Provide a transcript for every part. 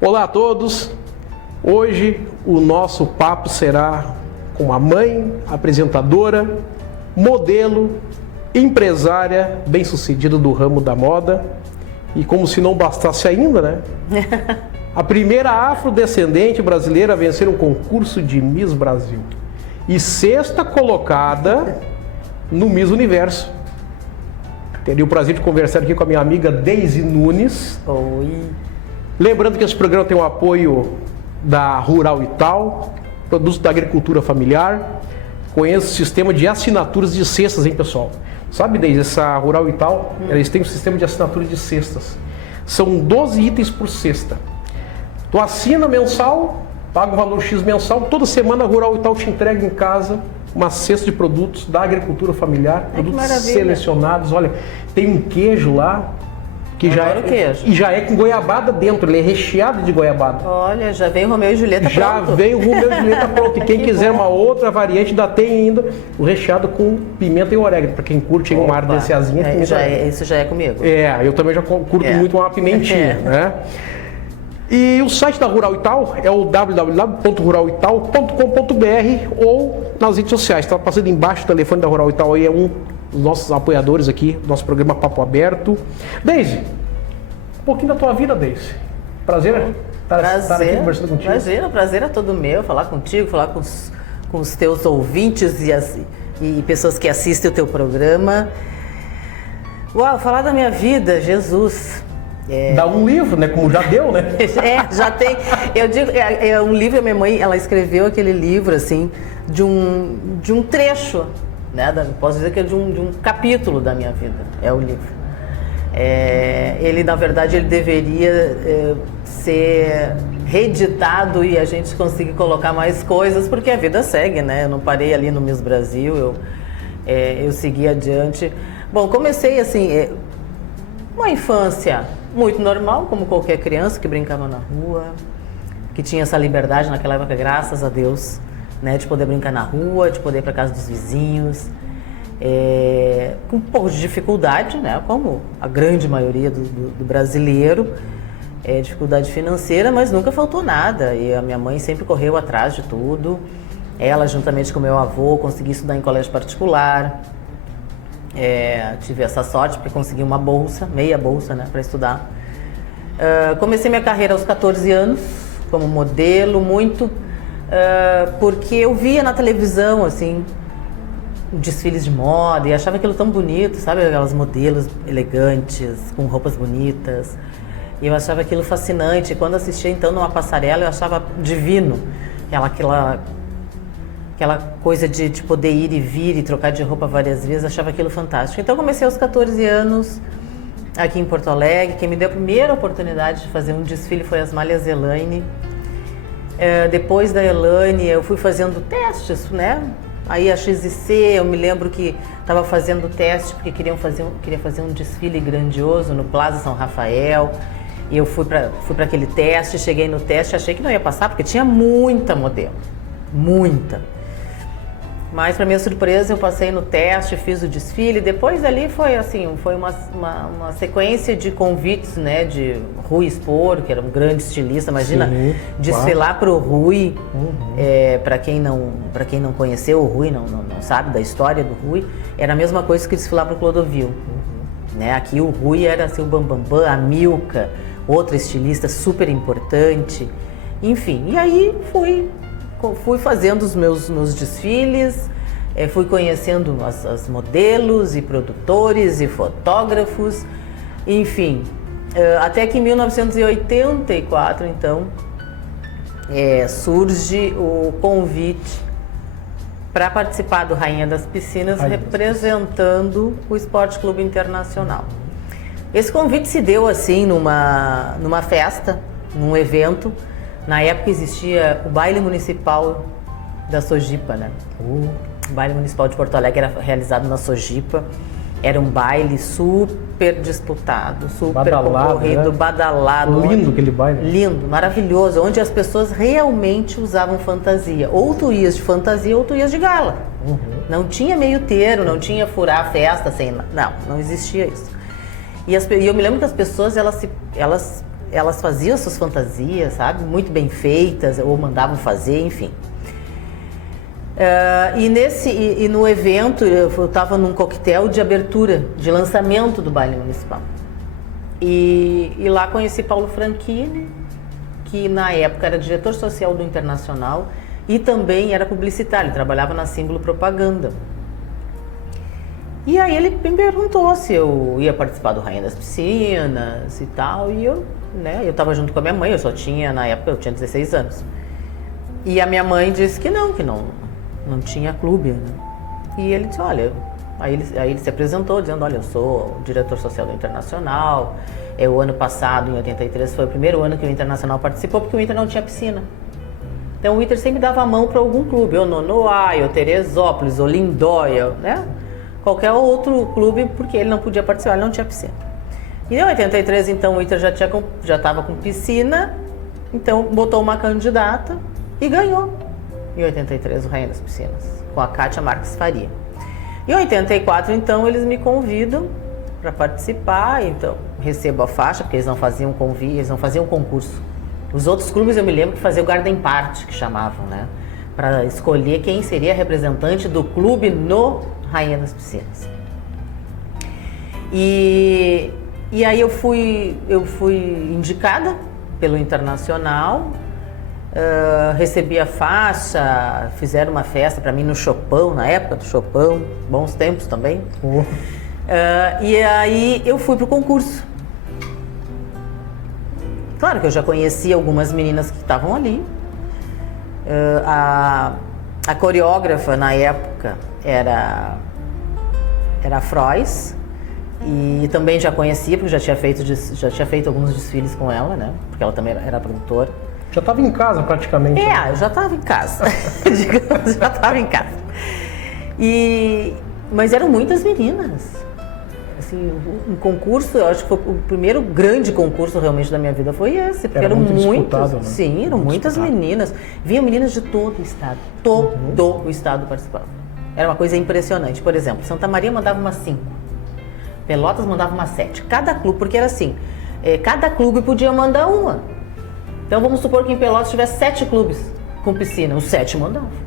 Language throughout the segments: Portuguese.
Olá a todos, hoje o nosso papo será com a mãe, apresentadora, modelo, empresária bem-sucedida do ramo da moda e, como se não bastasse ainda, né? A primeira afrodescendente brasileira a vencer um concurso de Miss Brasil e sexta colocada no Miss Universo. Teria o prazer de conversar aqui com a minha amiga Deise Nunes. Oi. Lembrando que esse programa tem o apoio da Rural Ital, produtos da agricultura familiar. Conheço o sistema de assinaturas de cestas, hein, pessoal? Sabe, Deise, essa Rural Ital, eles têm um sistema de assinatura de cestas. São 12 itens por cesta. Tu assina mensal, paga o valor X mensal, toda semana a Rural Ital te entrega em casa uma cesta de produtos da agricultura familiar, produtos selecionados. Olha, tem um queijo lá, que já é com goiabada dentro, ele é recheado de goiabada. Olha, já veio o Romeu e Julieta pronto. Já veio o Romeu e Julieta pronto. E quem quiser uma outra variante, ainda tem ainda o recheado com pimenta e orégano. Para quem curte uma ardeciazinha. Isso já é comigo. Eu também já curto muito uma pimentinha, né? E o site da Rural Ital é o www.ruralital.com.br ou nas redes sociais. Está passando embaixo o telefone da Rural Ital, aí é um dos nossos apoiadores aqui, do nosso programa Papo Aberto. Deise, um pouquinho da tua vida, Deise. Prazer estar aqui conversando contigo. Imagina, o prazer é todo meu, falar contigo, falar com os teus ouvintes e pessoas que assistem o teu programa. Uau, falar da minha vida, Jesus. Dá um livro, né? Como já deu, né? Já tem. Eu digo, um livro, a minha mãe, ela escreveu aquele livro, assim, de um trecho, né? Posso dizer que é de um capítulo da minha vida, é o livro. Ele, na verdade, ele deveria ser reeditado e a gente conseguir colocar mais coisas, porque a vida segue, né? Eu não parei ali no Miss Brasil, eu segui adiante. Bom, comecei, assim, uma infância muito normal, como qualquer criança que brincava na rua, que tinha essa liberdade naquela época, graças a Deus, né, de poder brincar na rua, de poder ir para casa dos vizinhos, com um pouco de dificuldade, né, como a grande maioria do brasileiro, dificuldade financeira, mas nunca faltou nada, e a minha mãe sempre correu atrás de tudo. Ela, juntamente com meu avô, conseguiu estudar em colégio particular. Tive essa sorte porque consegui uma bolsa, meia bolsa, né, para estudar. Comecei minha carreira aos 14 anos como modelo, muito porque eu via na televisão, assim, desfiles de moda e achava aquilo tão bonito, sabe, aquelas modelos elegantes, com roupas bonitas. E eu achava aquilo fascinante. E quando assistia então numa passarela, eu achava divino aquela coisa de poder ir e vir e trocar de roupa várias vezes, achava aquilo fantástico. Então comecei aos 14 anos aqui em Porto Alegre. Quem me deu a primeira oportunidade de fazer um desfile foi as malhas Elaine. Depois da Elaine eu fui fazendo testes, né? Aí a XIC, eu me lembro que estava fazendo teste porque queria fazer um desfile grandioso no Plaza São Rafael. E eu fui para aquele teste, cheguei no teste, achei que não ia passar porque tinha muita modelo, muita. Mas, para minha surpresa, eu passei no teste, fiz o desfile. Depois ali foi assim, foi uma sequência de convites, né, de Rui Spor, que era um grande estilista. Imagina, desfilar para o Rui. Para quem não conheceu o Rui, não sabe da história do Rui, era a mesma coisa que desfilar para o Clodovil. Né? Aqui o Rui era assim, o Bambambam, a Milka, outra estilista super importante. Enfim, e aí fui fazendo os meus desfiles, fui conhecendo as modelos e produtores e fotógrafos, enfim, até que em 1984, então, surge o convite para participar do Rainha das Piscinas, representando o Esporte Clube Internacional. Esse convite se deu assim numa festa, num evento. Na época existia o baile municipal da Sojipa, né? O baile municipal de Porto Alegre era realizado na Sojipa. Era um baile super super disputado, super Badalado, concorrido, né? badalado. Lindo aquele baile. Lindo, maravilhoso, onde as pessoas realmente usavam fantasia. Ou tu ias de fantasia ou tu ias de gala. Não tinha meio termo, não tinha furar a festa sem... Não existia isso. E eu me lembro que as pessoas, elas faziam suas fantasias, sabe? Muito bem feitas, ou mandavam fazer, enfim. E no evento, eu estava num coquetel de abertura, de lançamento do baile municipal. E lá conheci Paulo Franchini, que na época era diretor social do Internacional e também era publicitário, ele trabalhava na Símbolo Propaganda. E aí ele me perguntou se eu ia participar do Rainha das Piscinas e tal, e eu estava junto com a minha mãe, na época eu tinha 16 anos. E a minha mãe disse que não não tinha clube, né? E ele disse, olha, aí ele se apresentou dizendo, olha, eu sou o diretor social do Internacional, o ano passado, em 83, foi o primeiro ano que o Internacional participou, porque o Inter não tinha piscina. Então o Inter sempre dava a mão para algum clube, ou Nonoai, ou Teresópolis, ou Lindóia, né? Qualquer outro clube, porque ele não podia participar, ele não tinha piscina. E em 83, então, o Inter já estava com piscina, então botou uma candidata e ganhou. Em 83, o Rainha das Piscinas, com a Kátia Marques Faria. Em 84, então, eles me convidam para participar, então recebo a faixa, porque eles não faziam convite, eles não faziam concurso. Os outros clubes, eu me lembro que faziam o Garden Party, que chamavam, né? Para escolher quem seria representante do clube no Rainha das Piscinas. E aí eu fui indicada pelo Internacional, recebi a faixa, fizeram uma festa para mim no Chopão, na época do Chopão, bons tempos também. E aí eu fui pro concurso. Claro que eu já conhecia algumas meninas que estavam ali. A coreógrafa na época era a Frois, e também já conhecia, porque já tinha feito alguns desfiles com ela, né? Porque ela também era produtora. Já estava em casa praticamente. Eu já estava em casa. Digamos, já estava em casa. Mas eram muitas meninas. Assim, um concurso, eu acho que foi o primeiro grande concurso realmente da minha vida foi esse, porque eram muitas, né? Sim, eram muitas meninas. Vinham meninas de todo o estado, todo o estado participava. Era uma coisa impressionante. Por exemplo, Santa Maria mandava umas 5, Pelotas mandava umas 7. Cada clube, porque era assim, cada clube podia mandar uma. Então vamos supor que em Pelotas tivesse 7 clubes com piscina, os 7 mandavam.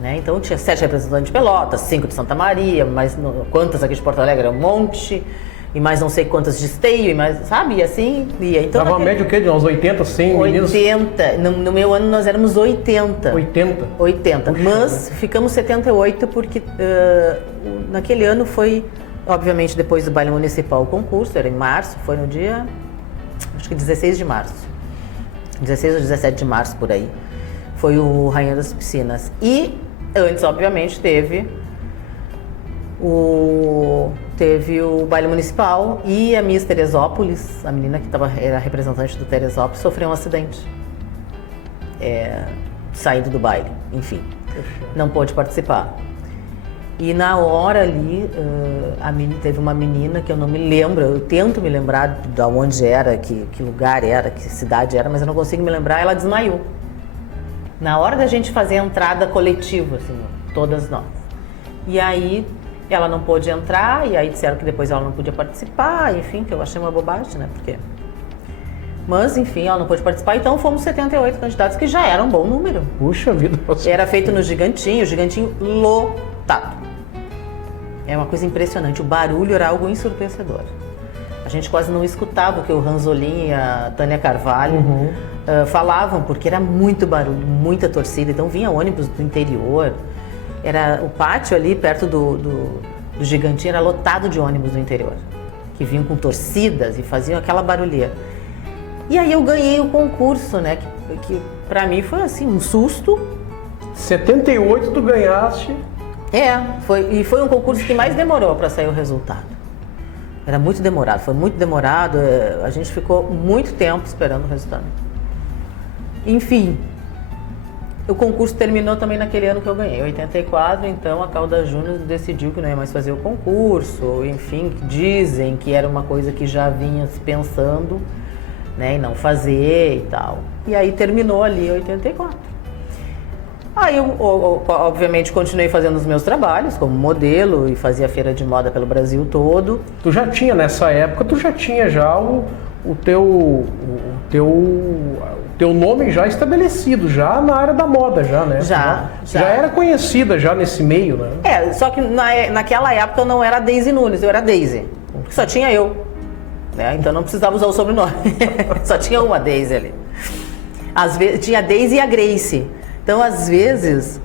Né? Então tinha 7 representantes de Pelotas, 5 de Santa Maria, mais quantas aqui de Porto Alegre, um monte, e mais não sei quantas de Esteio, e mais, sabe? E assim, então dava uma média o quê? De uns 80, 100 meninos? 80. No meu ano nós éramos 80. 80? 80. Puxa, mas ficamos 78 porque naquele ano foi, obviamente, depois do baile municipal o concurso, era em março, foi no dia, acho que 16 de março. 16 ou 17 de março, por aí. Foi o Rainha das Piscinas. E antes, obviamente, teve o baile municipal e a Miss Teresópolis, a menina que era representante do Teresópolis, sofreu um acidente. Saindo do baile, enfim. Não pôde participar. E na hora ali, teve uma menina que eu não me lembro, eu tento me lembrar de onde era, que lugar era, que cidade era, mas eu não consigo me lembrar, ela desmaiou. Na hora da gente fazer a entrada coletiva, assim, todas nós. E aí ela não pôde entrar, e aí disseram que depois ela não podia participar, enfim, que eu achei uma bobagem, né? Porque... Mas, enfim, ela não pôde participar, então fomos 78 candidatos, que já era um bom número. Puxa vida. Era feito no Gigantinho, o Gigantinho lotado. É uma coisa impressionante, o barulho era algo ensurdecedor. A gente quase não escutava o que o Ranzolin e a Tânia Carvalho falavam, porque era muito barulho, muita torcida. Então vinha ônibus do interior, o pátio ali perto do Gigantinho era lotado de ônibus do interior, que vinham com torcidas e faziam aquela barulheira. E aí eu ganhei o concurso, né, que pra mim foi assim, um susto. 78 tu ganhaste. Foi um concurso que mais demorou para sair o resultado. Era muito demorado, foi muito demorado, a gente ficou muito tempo esperando o resultado. Enfim, O concurso terminou também naquele ano que eu ganhei, 84, então a Caldas Júnior decidiu que não ia mais fazer o concurso, enfim, dizem que era uma coisa que já vinha se pensando, né, em não fazer e tal. E aí terminou ali em 84. Aí eu, obviamente, continuei fazendo os meus trabalhos como modelo e fazia feira de moda pelo Brasil todo. Tu já tinha, nessa época, já o teu nome já estabelecido, já na área da moda, já, né? Já. Já era conhecida já nesse meio, né? Só que naquela época eu não era Daisy Nunes, eu era Daisy. Só tinha eu, né? Então não precisava usar o sobrenome. Só tinha uma Daisy ali. Às vezes, tinha a Daisy e a Grace. Então, às vezes,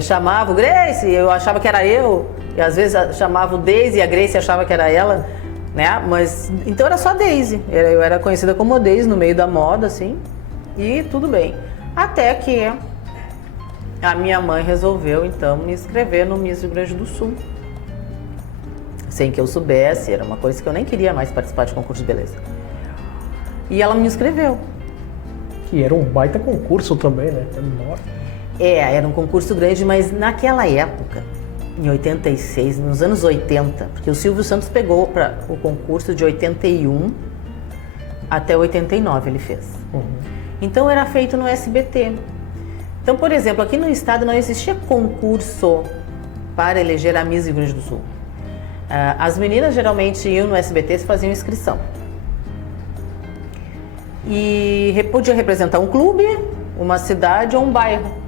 chamava o Grace, eu achava que era eu. E às vezes chamava o Daisy e a Grace achava que era ela, né? Mas, então era só a Daisy. Eu era conhecida como Daisy no meio da moda, assim. E tudo bem. Até que a minha mãe resolveu, então, me inscrever no Miss Rio Grande do Sul. Sem que eu soubesse, era uma coisa que eu nem queria mais participar de concurso de beleza. E ela me inscreveu. Que era um baita concurso também, né? Era um concurso grande, mas naquela época, em 86, nos anos 80, porque o Silvio Santos pegou para o concurso de 81 até 89 ele fez. Então era feito no SBT. Então, por exemplo, aqui no estado não existia concurso para eleger a Miss Rio Grande do Sul. As meninas geralmente iam no SBT e faziam inscrição. E podia representar um clube, uma cidade ou um bairro.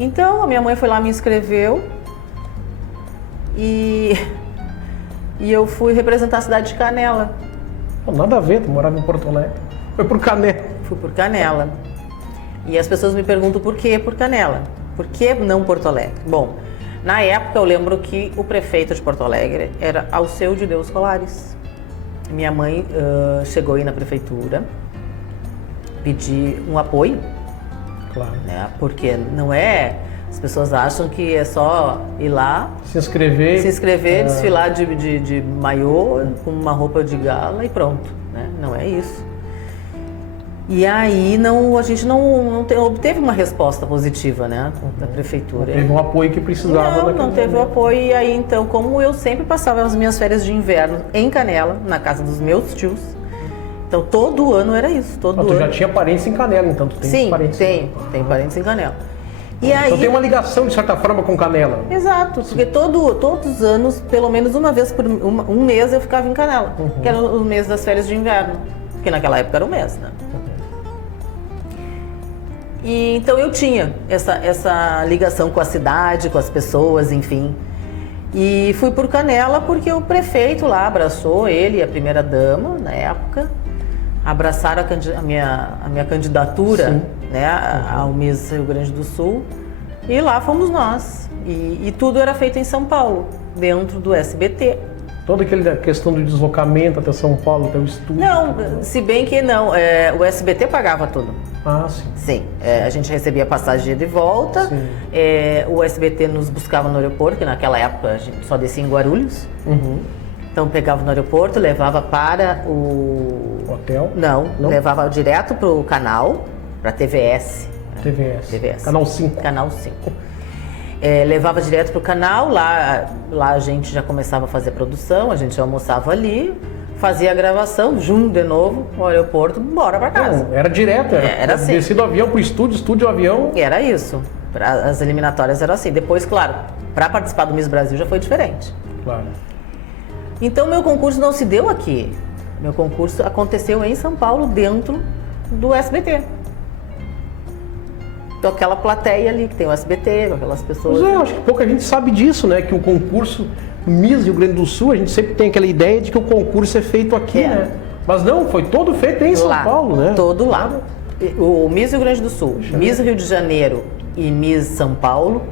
Então a minha mãe foi lá, me inscreveu e eu fui representar a cidade de Canela. Nada a ver, tu morava em Porto Alegre. Foi por Canela. Fui por Canela. E as pessoas me perguntam por que por Canela? Por que não Porto Alegre? Bom, na época eu lembro que o prefeito de Porto Alegre era Alceu de Deus Colares. Minha mãe chegou aí na prefeitura, pedir um apoio, claro, né? Porque não é... As pessoas acham que é só ir lá, se inscrever, desfilar de maiô, com uma roupa de gala e pronto, né? Não é isso. E aí a gente não obteve uma resposta positiva, né, da prefeitura. Não teve um apoio que precisava. Não teve o apoio. E aí, então, como eu sempre passava as minhas férias de inverno em Canela, na casa dos meus tios, então todo ano era isso, todo ano. Tu já tinha parentes em Canela, então tu tem Sim, parentes? Sim, tem parentes em Canela. E então aí, tem uma ligação, de certa forma, com Canela. Exato, porque todos os anos, pelo menos uma vez por um mês, eu ficava em Canela, que era o mês das férias de inverno, porque naquela época era o mês, né? E então eu tinha essa ligação com a cidade, com as pessoas, enfim. E fui por Canela porque o prefeito lá abraçou ele e a primeira dama, na época, abraçaram a minha candidatura, né, ao Miss Rio Grande do Sul. E lá fomos nós. E tudo era feito em São Paulo, dentro do SBT. Toda aquela questão do deslocamento até São Paulo, até o estúdio? Não, se bem que não. O SBT pagava tudo. Ah, sim. Sim, a gente recebia passagem de ida e volta. O SBT nos buscava no aeroporto, que naquela época a gente só descia em Guarulhos. Então pegava no aeroporto, levava para o... Hotel? Não, levava direto para o canal, para a TVS. TVS. Canal 5. Canal 5. Levava direto para o canal, lá a gente já começava a fazer produção, a gente almoçava ali, fazia a gravação, junto de novo, no aeroporto, bora para casa. Não, era direto, era assim. Descido o avião pro estúdio, avião. Era isso. As eliminatórias eram assim. Depois, claro, para participar do Miss Brasil já foi diferente. Claro. Então, meu concurso não se deu aqui. Meu concurso aconteceu em São Paulo, dentro do SBT. Então, aquela plateia ali que tem o SBT, com aquelas pessoas. Pois acho que pouca gente sabe disso, né? Que o concurso Miss Rio Grande do Sul, a gente sempre tem aquela ideia de que o concurso é feito aqui, né? Mas não, foi todo feito em São Paulo, né? Todo lá. O Miss Rio Grande do Sul, Miss Rio de Janeiro e Miss São Paulo,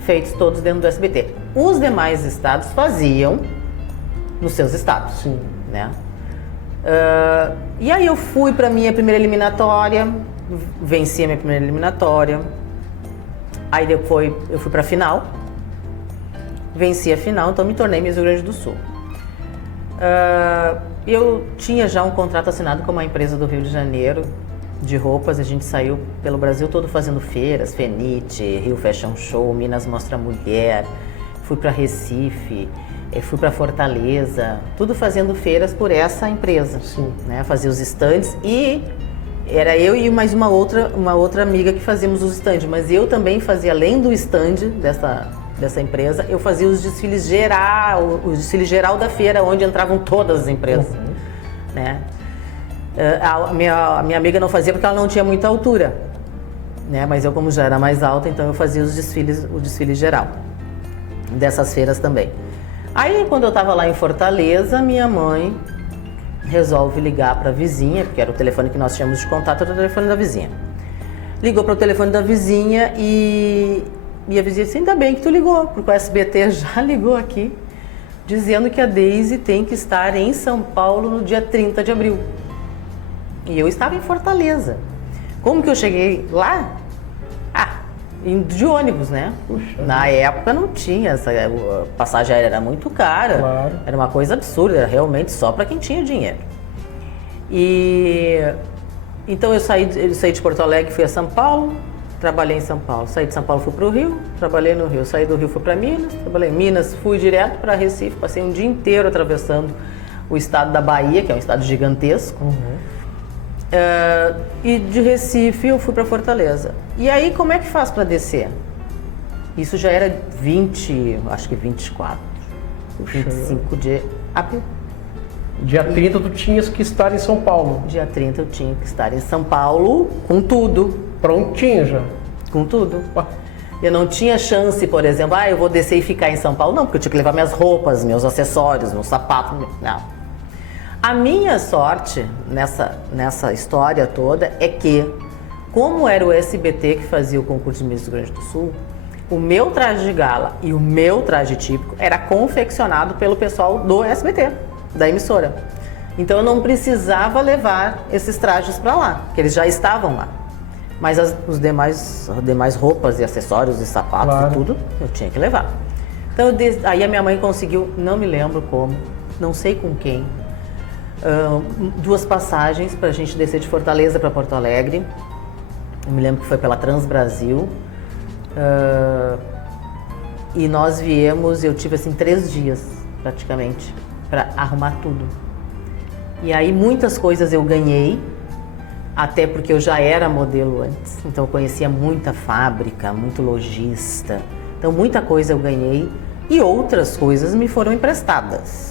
feitos todos dentro do SBT. Os demais estados faziam nos seus estados. Sim. Né? E aí eu fui para minha primeira eliminatória, venci a minha primeira eliminatória. Aí depois eu fui para a final, venci a final, então me tornei Miss Rio Grande do Sul. Eu tinha já um contrato assinado com uma empresa do Rio de Janeiro de roupas, a gente saiu pelo Brasil todo fazendo feiras, Fenite, Rio Fashion Show, Minas Mostra Mulher, fui para Recife, fui para Fortaleza, tudo fazendo feiras por essa empresa. Sim. Né? Fazia os estandes e era eu e mais uma outra amiga que fazíamos os estandes, mas eu também fazia, além do estande dessa empresa, eu fazia o desfile geral da feira, onde entravam todas as empresas. Né? A minha amiga não fazia porque ela não tinha muita altura, né? Mas eu, como já era mais alta, então eu fazia o desfile geral dessas feiras também. Aí, quando eu estava lá em Fortaleza, minha mãe resolve ligar para a vizinha, porque era o telefone que nós tínhamos de contato, era o telefone da vizinha. Ligou para o telefone da vizinha e a vizinha disse: ainda bem que tu ligou, porque o SBT já ligou aqui, dizendo que a Deise tem que estar em São Paulo no dia 30 de abril. E eu estava em Fortaleza. Como que eu cheguei lá? De ônibus, né? Puxa. Na época não tinha, a passagem aérea era muito cara. Claro. Era uma coisa absurda, era realmente só para quem tinha dinheiro. Então eu saí de Porto Alegre, fui a São Paulo, trabalhei em São Paulo. Saí de São Paulo, fui para o Rio, trabalhei no Rio. Saí do Rio, fui para Minas, trabalhei em Minas, fui direto para Recife, passei um dia inteiro atravessando o estado da Bahia, que é um estado gigantesco. E de Recife eu fui para Fortaleza. E aí, como é que faz para descer? Isso já era 24, Puxa. 25 de abril. Dia 30 tu tinhas que estar em São Paulo. Dia 30 eu tinha que estar em São Paulo com tudo. Prontinho já. Com tudo. Ué. Eu não tinha chance, por exemplo, eu vou descer e ficar em São Paulo. Não, porque eu tinha que levar minhas roupas, meus acessórios, meus sapatos. Não. A minha sorte nessa história toda é que, como era o SBT que fazia o concurso de Miss do Rio Grande do Sul, o meu traje de gala e o meu traje típico era confeccionado pelo pessoal do SBT, da emissora. Então eu não precisava levar esses trajes para lá, porque eles já estavam lá. Mas as demais roupas e acessórios e sapatos, claro, e tudo, eu tinha que levar. Então aí a minha mãe conseguiu, não me lembro como, não sei com quem, 2 passagens para a gente descer de Fortaleza para Porto Alegre. Eu me lembro que foi pela Transbrasil. E nós viemos, eu tive assim 3 dias praticamente para arrumar tudo. E aí muitas coisas eu ganhei, até porque eu já era modelo antes, então eu conhecia muita fábrica, muito lojista, então muita coisa eu ganhei e outras coisas me foram emprestadas.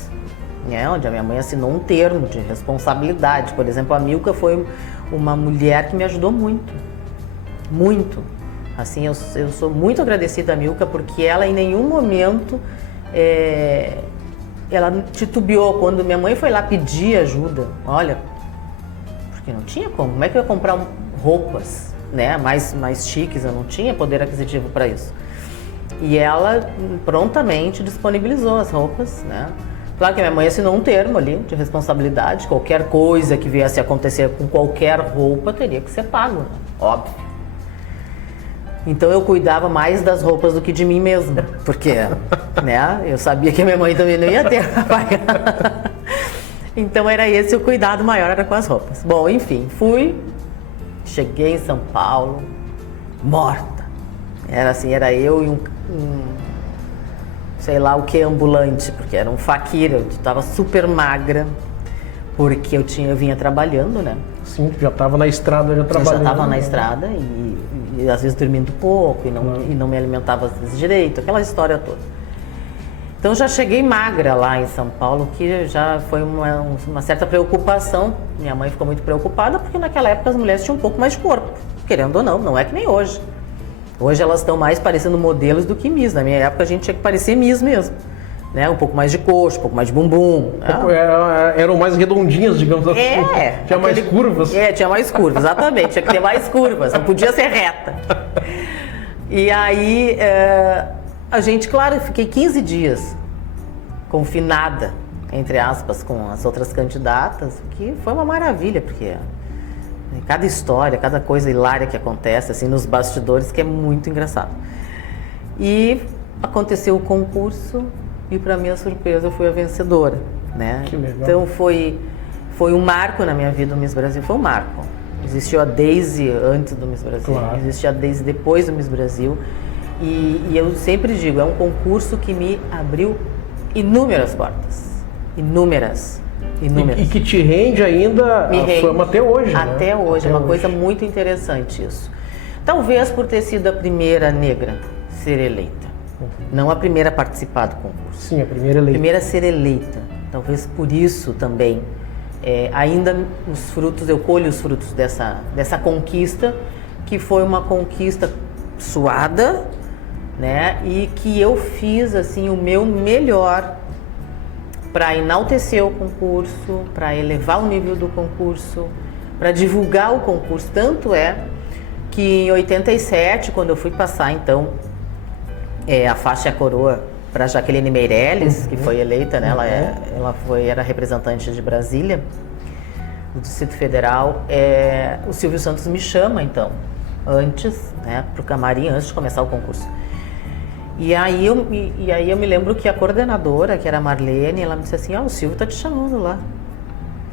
Onde a minha mãe assinou um termo de responsabilidade. Por exemplo, a Milka foi uma mulher que me ajudou muito, muito. Assim, eu sou muito agradecida à Milka, porque ela em nenhum momento ela titubeou quando minha mãe foi lá pedir ajuda. Olha, porque não tinha como é que eu ia comprar roupas, né, mais chiques, eu não tinha poder aquisitivo para isso. E ela prontamente disponibilizou as roupas, né. Claro que minha mãe assinou um termo ali de responsabilidade, qualquer coisa que viesse a acontecer com qualquer roupa teria que ser pago, né? Óbvio. Então eu cuidava mais das roupas do que de mim mesma, porque, né, eu sabia que a minha mãe também não ia ter para pagar. Então era esse o cuidado maior, era com as roupas. Bom, enfim, cheguei em São Paulo, morta. Era eu e sei lá o que ambulante, porque era um faquir, eu estava super magra, porque eu vinha trabalhando, né? Sim, já estava na estrada, já trabalhando. Eu já estava na estrada e às vezes dormindo pouco e não me alimentava às vezes direito, aquela história toda. Então já cheguei magra lá em São Paulo, que já foi uma certa preocupação. Minha mãe ficou muito preocupada, porque naquela época as mulheres tinham um pouco mais de corpo, querendo ou não é que nem hoje. Hoje elas estão mais parecendo modelos do que Miss. Na minha época a gente tinha que parecer Miss mesmo, né? Um pouco mais de coxa, um pouco mais de bumbum. Eram mais redondinhas, digamos assim. Tinha mais curvas. Tinha mais curvas, exatamente. Tinha que ter mais curvas, não podia ser reta. E aí, a gente, claro, eu fiquei 15 dias confinada, entre aspas, com as outras candidatas, que foi uma maravilha, porque cada história, cada coisa hilária que acontece assim nos bastidores, que é muito engraçado. E aconteceu o concurso e, para minha surpresa, eu fui a vencedora, né? Que legal. Então foi um marco na minha vida, o Miss Brasil foi um marco. Existiu a Daisy antes do Miss Brasil, Claro. existiu a Daisy depois do Miss Brasil. E eu sempre digo, é um concurso que me abriu inúmeras portas. Inúmeras. E que te rende ainda Me a rende. fama até hoje, né? Até hoje, Até é uma coisa muito interessante isso. Talvez por ter sido a primeira negra a ser eleita. Não a primeira a participar do concurso. Sim, a primeira eleita. Primeira a ser eleita. Talvez por isso também. Ainda eu colho os frutos dessa conquista, que foi uma conquista suada, né? E que eu fiz assim o meu melhor para enaltecer o concurso, para elevar o nível do concurso, para divulgar o concurso. Tanto é que em 87, quando eu fui passar então a faixa e a coroa para Jaqueline Meirelles, que foi eleita, né? Ela era representante de Brasília, do Distrito Federal. O Silvio Santos me chama então, antes, né, para o camarim, antes de começar o concurso. E aí eu me lembro que a coordenadora, que era a Marlene, ela me disse assim: o Silvio tá te chamando lá.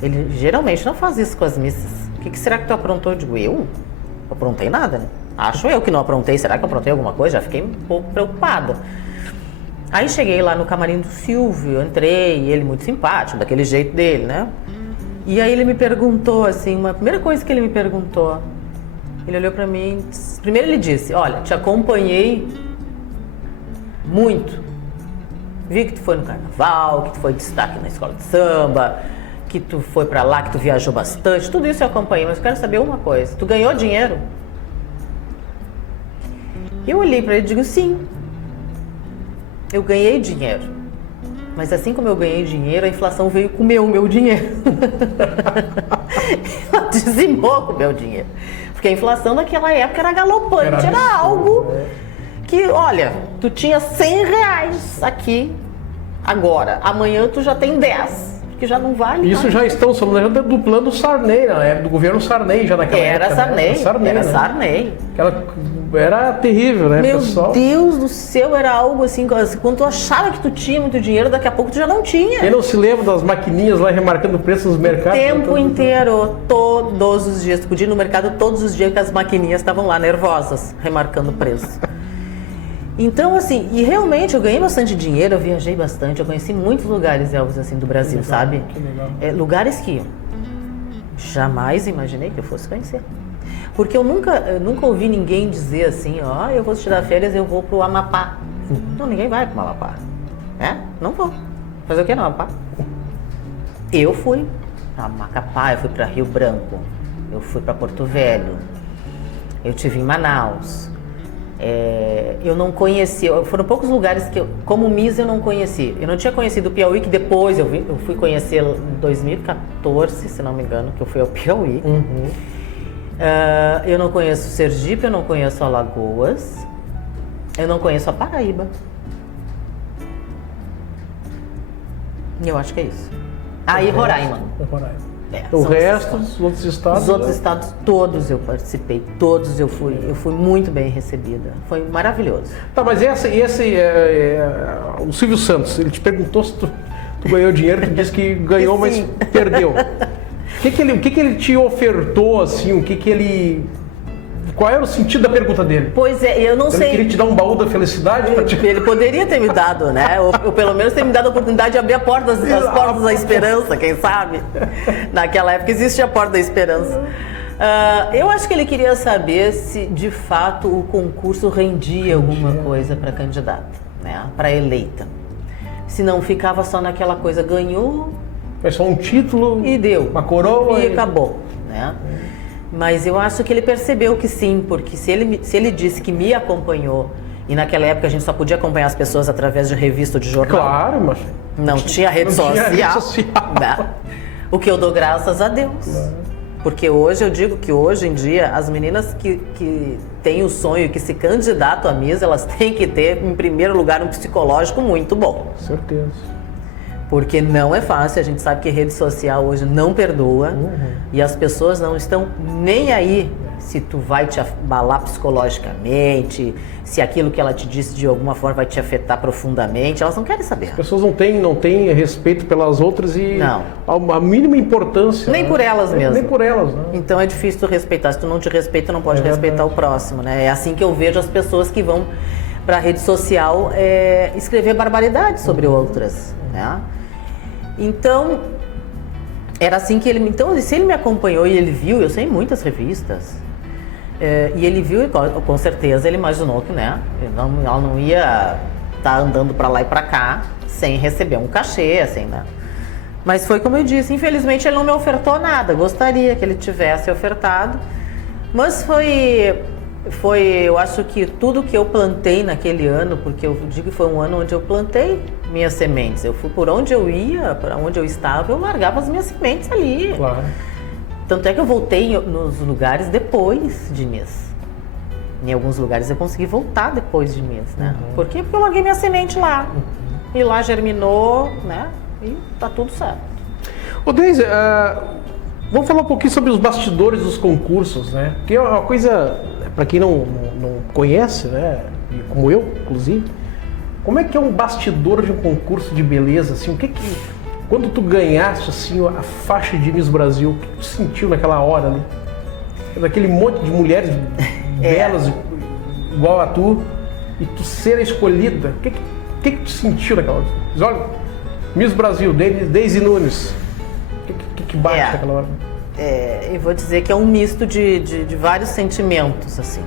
Ele geralmente não faz isso com as missas. O que será que tu aprontou? Eu digo, eu? Não aprontei nada, né? Acho eu que não aprontei. Será que eu aprontei alguma coisa? Já fiquei um pouco preocupada. Aí cheguei lá no camarim do Silvio, entrei, ele muito simpático, daquele jeito dele, né? E aí ele me perguntou assim, uma primeira coisa que ele me perguntou, ele olhou pra mim, primeiro ele disse: olha, te acompanhei muito. Vi que tu foi no carnaval, que tu foi destaque na escola de samba, que tu foi pra lá, que tu viajou bastante, tudo isso eu acompanhei, mas eu quero saber uma coisa, tu ganhou dinheiro? Eu olhei pra ele e digo, sim, eu ganhei dinheiro, mas assim como eu ganhei dinheiro, a inflação veio comer o meu dinheiro. Ela dizimou com o meu dinheiro, porque a inflação naquela época era galopante, era algo que, olha, tu tinha 100 reais aqui agora, amanhã tu já tem 10, que já não vale. Isso já estão falando do plano Sarney, né? Do governo Sarney já naquela época. Era Sarney. Era terrível, né, Meu pessoal? Deus do céu, era algo assim, quando tu achava que tu tinha muito dinheiro, daqui a pouco tu já não tinha. Quem não se lembra das maquininhas lá remarcando preços nos mercados? O tempo inteiro, todos os dias. Tu podia ir no mercado todos os dias que as maquininhas estavam lá nervosas, remarcando preço. Então, assim, e realmente eu ganhei bastante dinheiro, eu viajei bastante, eu conheci muitos lugares, Elvis, assim, do Brasil, legal, sabe? Que legal. Lugares que jamais imaginei que eu fosse conhecer. Porque eu nunca ouvi ninguém dizer assim, eu vou tirar férias, eu vou pro Amapá. Não, ninguém vai pro Amapá. Não vou. Fazer o que no Amapá? Eu fui pra Macapá, eu fui pra Rio Branco, eu fui pra Porto Velho, eu estive em Manaus. Eu não conheci, foram poucos lugares que como Miss eu não conheci. Eu não tinha conhecido o Piauí, que depois eu fui conhecer em 2014, se não me engano, que eu fui ao Piauí. Eu não conheço Sergipe, eu não conheço Alagoas, eu não conheço a Paraíba. Eu acho que é isso. E Roraima. O resto, os outros estados? Os outros estados, todos eu participei, todos eu fui muito bem recebida. Foi maravilhoso. Tá, mas o Silvio Santos, ele te perguntou se tu ganhou dinheiro, tu disse que ganhou, mas perdeu. O que ele te ofertou, assim, qual era o sentido da pergunta dele? Pois é, eu não sei. Ele queria te dar um baú da felicidade? Ele poderia ter me dado, né? Ou pelo menos ter me dado a oportunidade de abrir as portas da esperança, quem sabe? Naquela época existia a porta da esperança. Eu acho que ele queria saber se, de fato, o concurso rendia alguma coisa para candidata, né? Para eleita. Se não ficava só naquela coisa, ganhou... É só um título, e deu. Uma coroa e acabou, né? Mas eu acho que ele percebeu que sim, porque se ele disse que me acompanhou, e naquela época a gente só podia acompanhar as pessoas através de revista ou de jornal. Claro, mas... Não tinha rede social. Né? O que eu dou graças a Deus. Claro. Porque hoje eu digo que hoje em dia as meninas que têm o sonho, que se candidatam a Miss, elas têm que ter, em primeiro lugar, um psicológico muito bom. Com certeza. Porque não é fácil, a gente sabe que rede social hoje não perdoa e as pessoas não estão nem aí se tu vai te abalar psicologicamente, se aquilo que ela te disse de alguma forma vai te afetar profundamente. Elas não querem saber. As pessoas não têm respeito pelas outras e Não. a mínima importância. Nem por elas mesmo. Nem por elas, né? Então é difícil tu respeitar. Se tu não te respeita, tu não pode respeitar o próximo, né? É assim que eu vejo as pessoas que vão para a rede social escrever barbaridades sobre outras, né? Então, era assim que ele... Então, se ele me acompanhou e ele viu, eu sei em muitas revistas, e ele viu e com certeza ele imaginou que, né, ela não ia estar andando para lá e para cá sem receber um cachê, assim, né? Mas foi como eu disse, infelizmente ele não me ofertou nada, gostaria que ele tivesse ofertado, mas eu acho que tudo que eu plantei naquele ano, porque eu digo que foi um ano onde eu plantei minhas sementes, eu fui por onde eu ia, para onde eu estava, eu largava as minhas sementes ali. Claro. Tanto é que eu voltei nos lugares depois de Inês. Em alguns lugares eu consegui voltar depois de Inês, né? Por quê? Porque eu larguei minha semente lá. E lá germinou, né? E tá tudo certo. Ô, Deise, vamos falar um pouquinho sobre os bastidores dos concursos, né? Porque é uma coisa, para quem não conhece, né? E como eu, inclusive, como é que é um bastidor de um concurso de beleza, assim? Quando tu ganhaste, assim, a faixa de Miss Brasil, o que tu sentiu naquela hora ali? Daquele monte de mulheres belas, igual a tu, e tu ser a escolhida, o que tu sentiu naquela hora? Diz, olha, Miss Brasil, Deise Nunes, o que bate naquela hora? Eu vou dizer que é um misto de vários sentimentos, assim.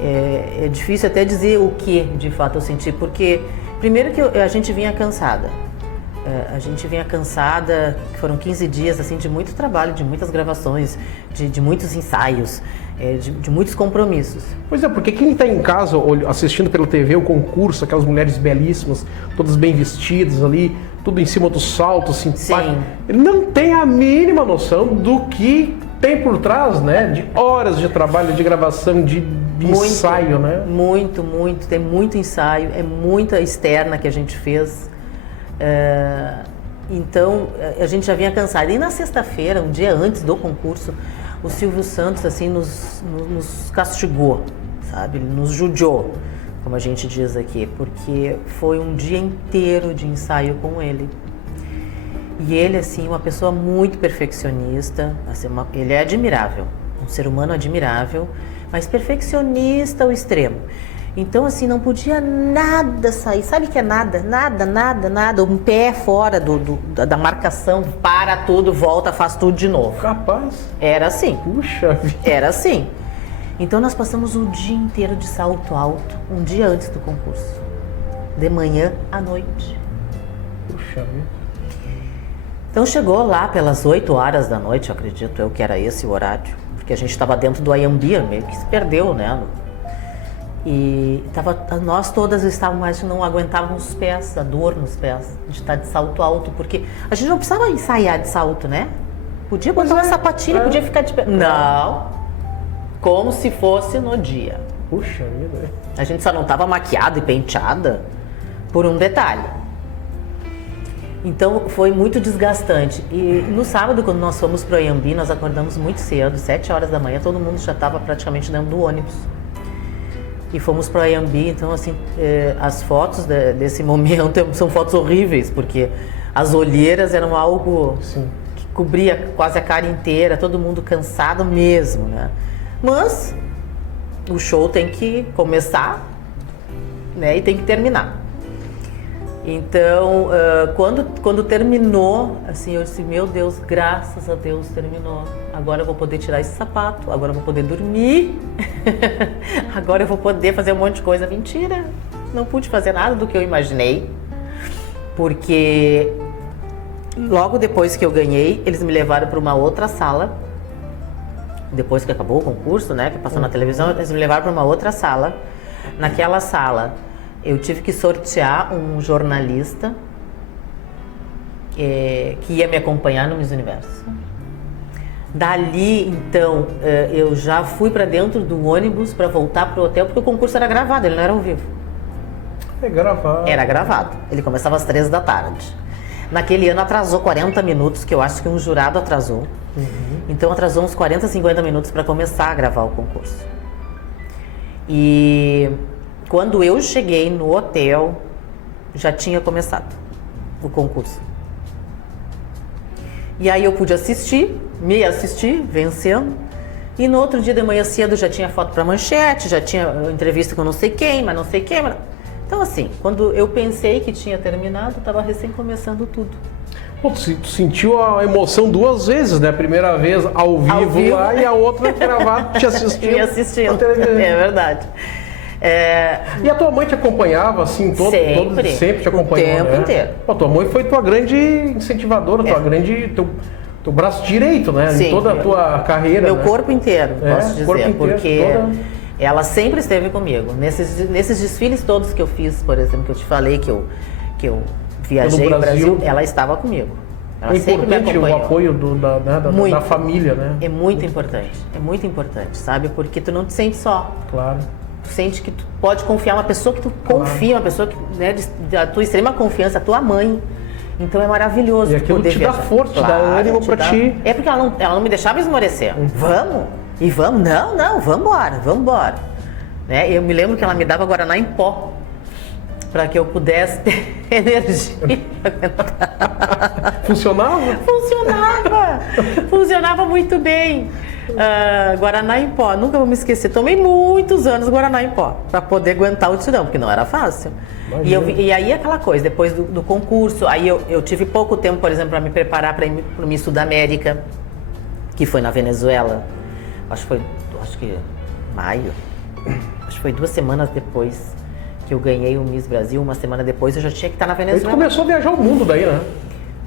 É difícil até dizer o que de fato eu senti, porque primeiro que a gente vinha cansada. Que foram 15 dias assim, de muito trabalho, de muitas gravações, de muitos ensaios, de muitos compromissos. Pois é, porque quem está em casa assistindo pela TV o concurso, aquelas mulheres belíssimas, todas bem vestidas ali, tudo em cima do salto, simpático, ele não tem a mínima noção do que tem por trás, né? De horas de trabalho, de gravação, de ensaio, né? Muito, tem muito ensaio, é muita externa que a gente fez. Então a gente já vinha cansado. E na sexta-feira, um dia antes do concurso, o Silvio Santos assim nos castigou, sabe? Ele nos judiou, como a gente diz aqui, porque foi um dia inteiro de ensaio com ele. E ele, assim, uma pessoa muito perfeccionista, assim, ele é admirável, um ser humano admirável, mas perfeccionista ao extremo. Então, assim, não podia nada sair. Sabe o que é nada? Nada. Um pé fora da marcação, para tudo, volta, faz tudo de novo. Capaz. Era assim. Puxa vida. Era assim. Então, nós passamos o dia inteiro de salto alto, um dia antes do concurso. De manhã à noite. Puxa vida. Então, chegou lá pelas 8 horas da noite, eu acredito eu que era esse o horário. Porque a gente estava dentro do Ayambi, meio que se perdeu, né? E nós todas estávamos, mas não aguentávamos os pés, a dor nos pés, de estar de salto alto, porque a gente não precisava ensaiar de salto, né? Podia botar uma sapatilha, podia ficar de pé. Não, como se fosse no dia. Puxa vida. A gente só não estava maquiada e penteada por um detalhe. Então foi muito desgastante. E no sábado, quando nós fomos para o Ayambi, nós acordamos muito cedo, 7 horas da manhã, todo mundo já estava praticamente dentro do ônibus. E fomos para o Ayambi, então assim, as fotos desse momento são fotos horríveis, porque as olheiras eram algo que cobria quase a cara inteira, todo mundo cansado mesmo, né? Mas o show tem que começar, né, e tem que terminar. Então, quando terminou, assim, eu disse, meu Deus, graças a Deus terminou. Agora eu vou poder tirar esse sapato, agora eu vou poder dormir, agora eu vou poder fazer um monte de coisa. Mentira, não pude fazer nada do que eu imaginei, porque logo depois que eu ganhei, eles me levaram para uma outra sala, depois que acabou o concurso, né, que passou na televisão, eles me levaram para uma outra sala. Naquela sala, eu tive que sortear um jornalista que ia me acompanhar no Miss Universo. Dali, então, eu já fui para dentro do ônibus para voltar para o hotel, porque o concurso era gravado, ele não era ao vivo. É gravado. Era gravado. Ele começava às 3 da tarde. Naquele ano atrasou 40 minutos, que eu acho que um jurado atrasou. Então atrasou uns 40, 50 minutos para começar a gravar o concurso. E quando eu cheguei no hotel, já tinha começado o concurso. E aí eu pude me assistir, vencendo. E no outro dia de manhã cedo já tinha foto para manchete, já tinha entrevista com não sei quem, mas não sei quem. Então assim, quando eu pensei que tinha terminado, estava recém começando tudo. Pô, tu sentiu a emoção duas vezes, né? A primeira vez ao vivo lá e a outra gravada te assistindo. Me assistindo, é verdade. E a tua mãe te acompanhava assim, sempre te acompanhou, o tempo inteiro. Pô, tua mãe foi tua grande incentivadora, teu braço direito, né? Sim, em toda a tua carreira. Meu corpo inteiro, posso dizer, corpo inteiro, porque ela sempre esteve comigo. Nesses desfiles todos que eu fiz, por exemplo, que eu te falei que eu viajei no Brasil, ela estava comigo. Ela sempre me acompanhou. O apoio da família, né? É muito importante, sabe? Porque tu não te sente só. Claro. Tu sente que tu pode confiar, uma pessoa que tu confia, uma pessoa que, né, da tua extrema confiança, a tua mãe. Então é maravilhoso. E aquilo te dá força, te dá ânimo pra ti. É porque ela não me deixava esmorecer. Vamos? E vamos? Não, vamos embora. Né? Eu me lembro que ela me dava Guaraná em pó, para que eu pudesse ter energia. Funcionava? Funcionava muito bem. Guaraná em pó, nunca vou me esquecer. Tomei muitos anos Guaraná em pó para poder aguentar o tirão, porque não era fácil. E aí aquela coisa, depois do concurso, aí eu tive pouco tempo, por exemplo, para me preparar para ir para o Miss Sudamérica, que foi na Venezuela. Acho que maio. Acho que foi 2 semanas depois que eu ganhei o Miss Brasil. Uma semana depois eu já tinha que estar na Venezuela. Aí tu começou a viajar o mundo daí, né?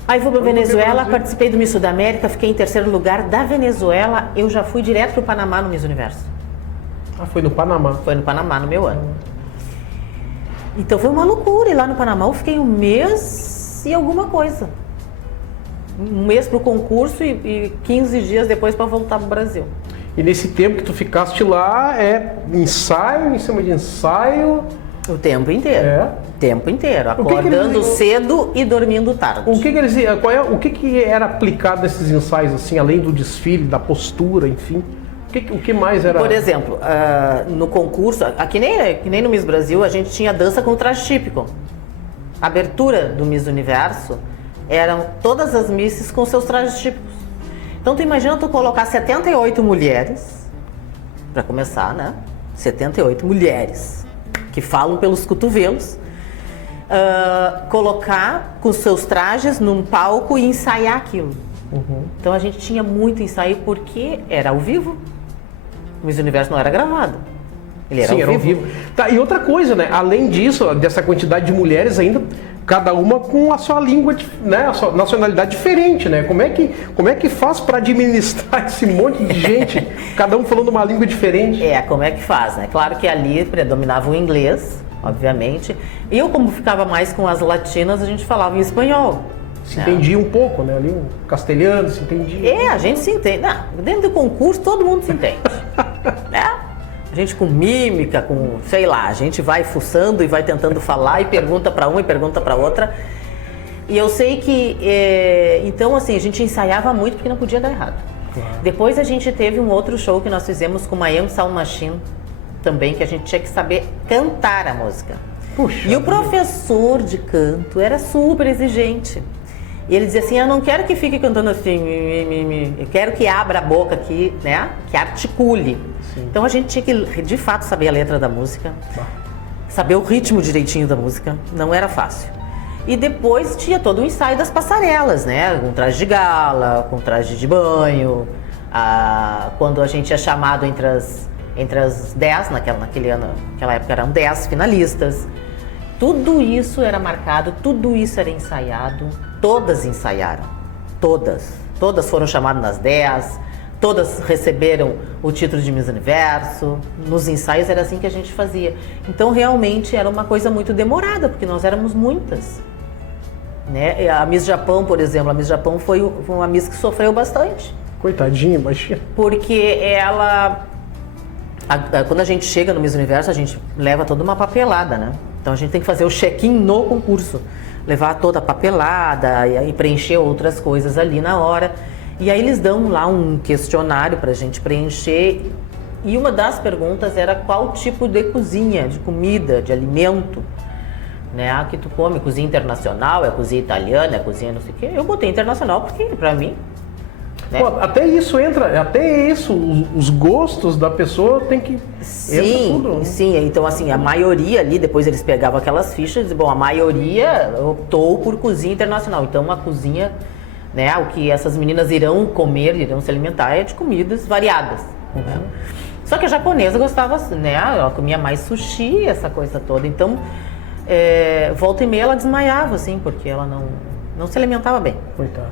Aí fui para Venezuela, participei do Miss Sudamérica, fiquei em 3º lugar. Da Venezuela, eu já fui direto para o Panamá no Miss Universo. Foi no Panamá? Foi no Panamá, no meu ano. Então foi uma loucura. E lá no Panamá eu fiquei 1 mês e alguma coisa. 1 mês para o concurso e 15 dias depois para voltar para o Brasil. E nesse tempo que tu ficaste lá, ensaio em cima de ensaio... O tempo inteiro. Tempo inteiro. Acordando cedo e dormindo tarde. O que era aplicado nesses ensaios, assim, além do desfile, da postura, enfim? O que mais era? Por exemplo, no concurso, que nem no Miss Brasil, a gente tinha dança com traje típico. A abertura do Miss Universo eram todas as misses com seus trajes típicos. Então tu imagina tu colocar 78 mulheres, para começar, né? 78 mulheres que falam pelos cotovelos, colocar com seus trajes num palco e ensaiar aquilo. Então a gente tinha muito ensaio porque era ao vivo. O Miss Universo não era gravado. Ele era ao vivo. Tá, e outra coisa, né? Além disso, dessa quantidade de mulheres ainda, cada uma com a sua língua, né? A sua nacionalidade diferente, né? Como é que faz para administrar esse monte de gente, cada um falando uma língua diferente? Como é que faz, né? Claro que ali predominava o inglês, obviamente. E eu, como ficava mais com as latinas, a gente falava em espanhol. Se entendia um pouco, né? Ali um castelhano, se entendia. A gente se entende. Não, dentro do concurso todo mundo se entende. Né? A gente com mímica, sei lá, a gente vai fuçando e vai tentando falar e pergunta para uma e pergunta para outra. E eu sei que, então assim, a gente ensaiava muito porque não podia dar errado. Claro. Depois a gente teve um outro show que nós fizemos com Miami Sound Machine também, que a gente tinha que saber cantar a música. Puxa, e o professor de canto era super exigente. E ele dizia assim, eu não quero que fique cantando assim, eu quero que abra a boca aqui, né? Que articule. Sim. Então a gente tinha que, de fato, saber a letra da música, saber o ritmo direitinho da música, não era fácil. E depois tinha todo o ensaio das passarelas, né? Com traje de gala, com traje de banho, quando a gente é chamado entre as 10, naquela época eram 10 finalistas. Tudo isso era marcado, tudo isso era ensaiado, todas ensaiaram, todas foram chamadas nas 10, todas receberam o título de Miss Universo, nos ensaios era assim que a gente fazia. Então realmente era uma coisa muito demorada, porque nós éramos muitas. Né? A Miss Japão, por exemplo, a Miss Japão foi uma Miss que sofreu bastante. Coitadinha, baixinha. Porque quando a gente chega no Miss Universo, a gente leva toda uma papelada, né? Então a gente tem que fazer o check-in no concurso, levar toda a papelada e preencher outras coisas ali na hora. E aí eles dão lá um questionário pra gente preencher. E uma das perguntas era qual tipo de cozinha, de comida, de alimento, né, que tu come. Cozinha internacional, é cozinha italiana, é cozinha não sei o quê. Eu botei internacional porque, pra mim, né? Pô, até isso entra, até isso, os gostos da pessoa tem que... Sim, tudo, né? sim. Então, assim, a maioria ali, depois eles pegavam aquelas fichas e diziam, bom, a maioria optou por cozinha internacional. Então, uma cozinha, né, o que essas meninas irão comer, irão se alimentar é de comidas variadas, né? Só que a japonesa gostava, né, ela comia mais sushi, essa coisa toda. Então, volta e meia ela desmaiava, assim, porque ela não se alimentava bem. Coitado.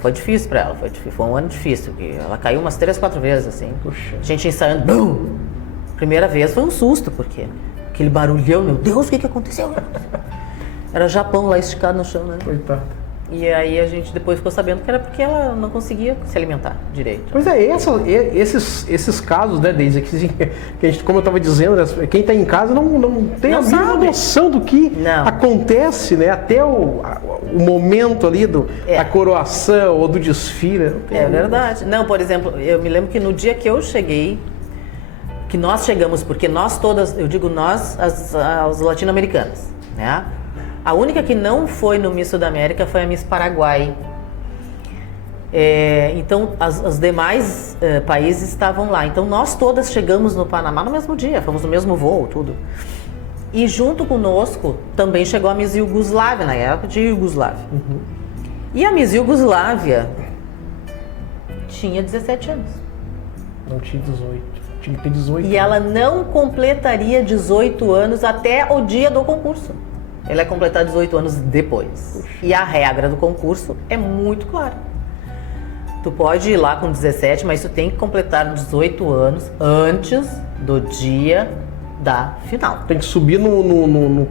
Foi difícil pra ela, foi um ano difícil, que ela caiu umas 3, 4 vezes, assim. Puxa. A gente ensaiando, bum! Primeira vez foi um susto, porque aquele barulhão, meu Deus, o que aconteceu? Era Japão lá esticado no chão, né? Coitado. E aí a gente depois ficou sabendo que era porque ela não conseguia se alimentar direito. Pois é, esses casos, né, Deise, que a gente, como eu estava dizendo, né, quem está em casa não tem Não a mínima sabe. noção do que Não. acontece, né, até o momento ali da coroação ou do desfile. Não tem É a mínima verdade. Não, por exemplo, eu me lembro que no dia que eu cheguei, que nós chegamos, porque nós todas, eu digo nós, as latino-americanas, né? A única que não foi no Miss Sudamérica foi a Miss Paraguai. Então, os demais países estavam lá. Então, nós todas chegamos no Panamá no mesmo dia, fomos no mesmo voo, tudo. E junto conosco também chegou a Miss Iugoslávia, na época de Iugoslávia. Uhum. E a Miss Iugoslávia tinha 17 anos. Não tinha 18. Tinha que ter 18. E ela não completaria 18 anos até o dia do concurso. Ela ia completar 18 anos depois. Puxa. E a regra do concurso é muito clara. Tu pode ir lá com 17, mas tu tem que completar 18 anos antes do dia da final. Tem que subir numa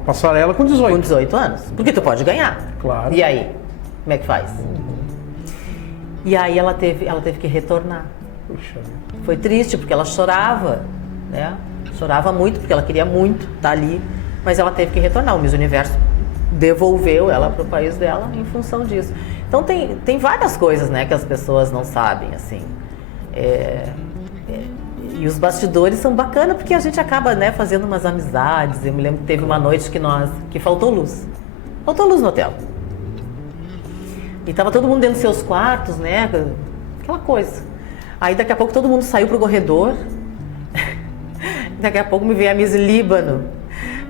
passarela com 18. Com 18 anos. Porque tu pode ganhar. Claro. E aí? Como é que faz? E aí ela teve que retornar. Puxa. Foi triste, porque ela chorava, né? Chorava muito, porque ela queria muito estar ali. Mas ela teve que retornar. O Miss Universo devolveu ela para o país dela em função disso. Então tem várias coisas, né, que as pessoas não sabem, assim. E os bastidores são bacanas porque a gente acaba, né, fazendo umas amizades. Eu me lembro que teve uma noite que faltou luz. Faltou luz no hotel. E tava todo mundo dentro dos seus quartos, né, aquela coisa. Aí daqui a pouco todo mundo saiu pro corredor. Daqui a pouco me veio a Miss Líbano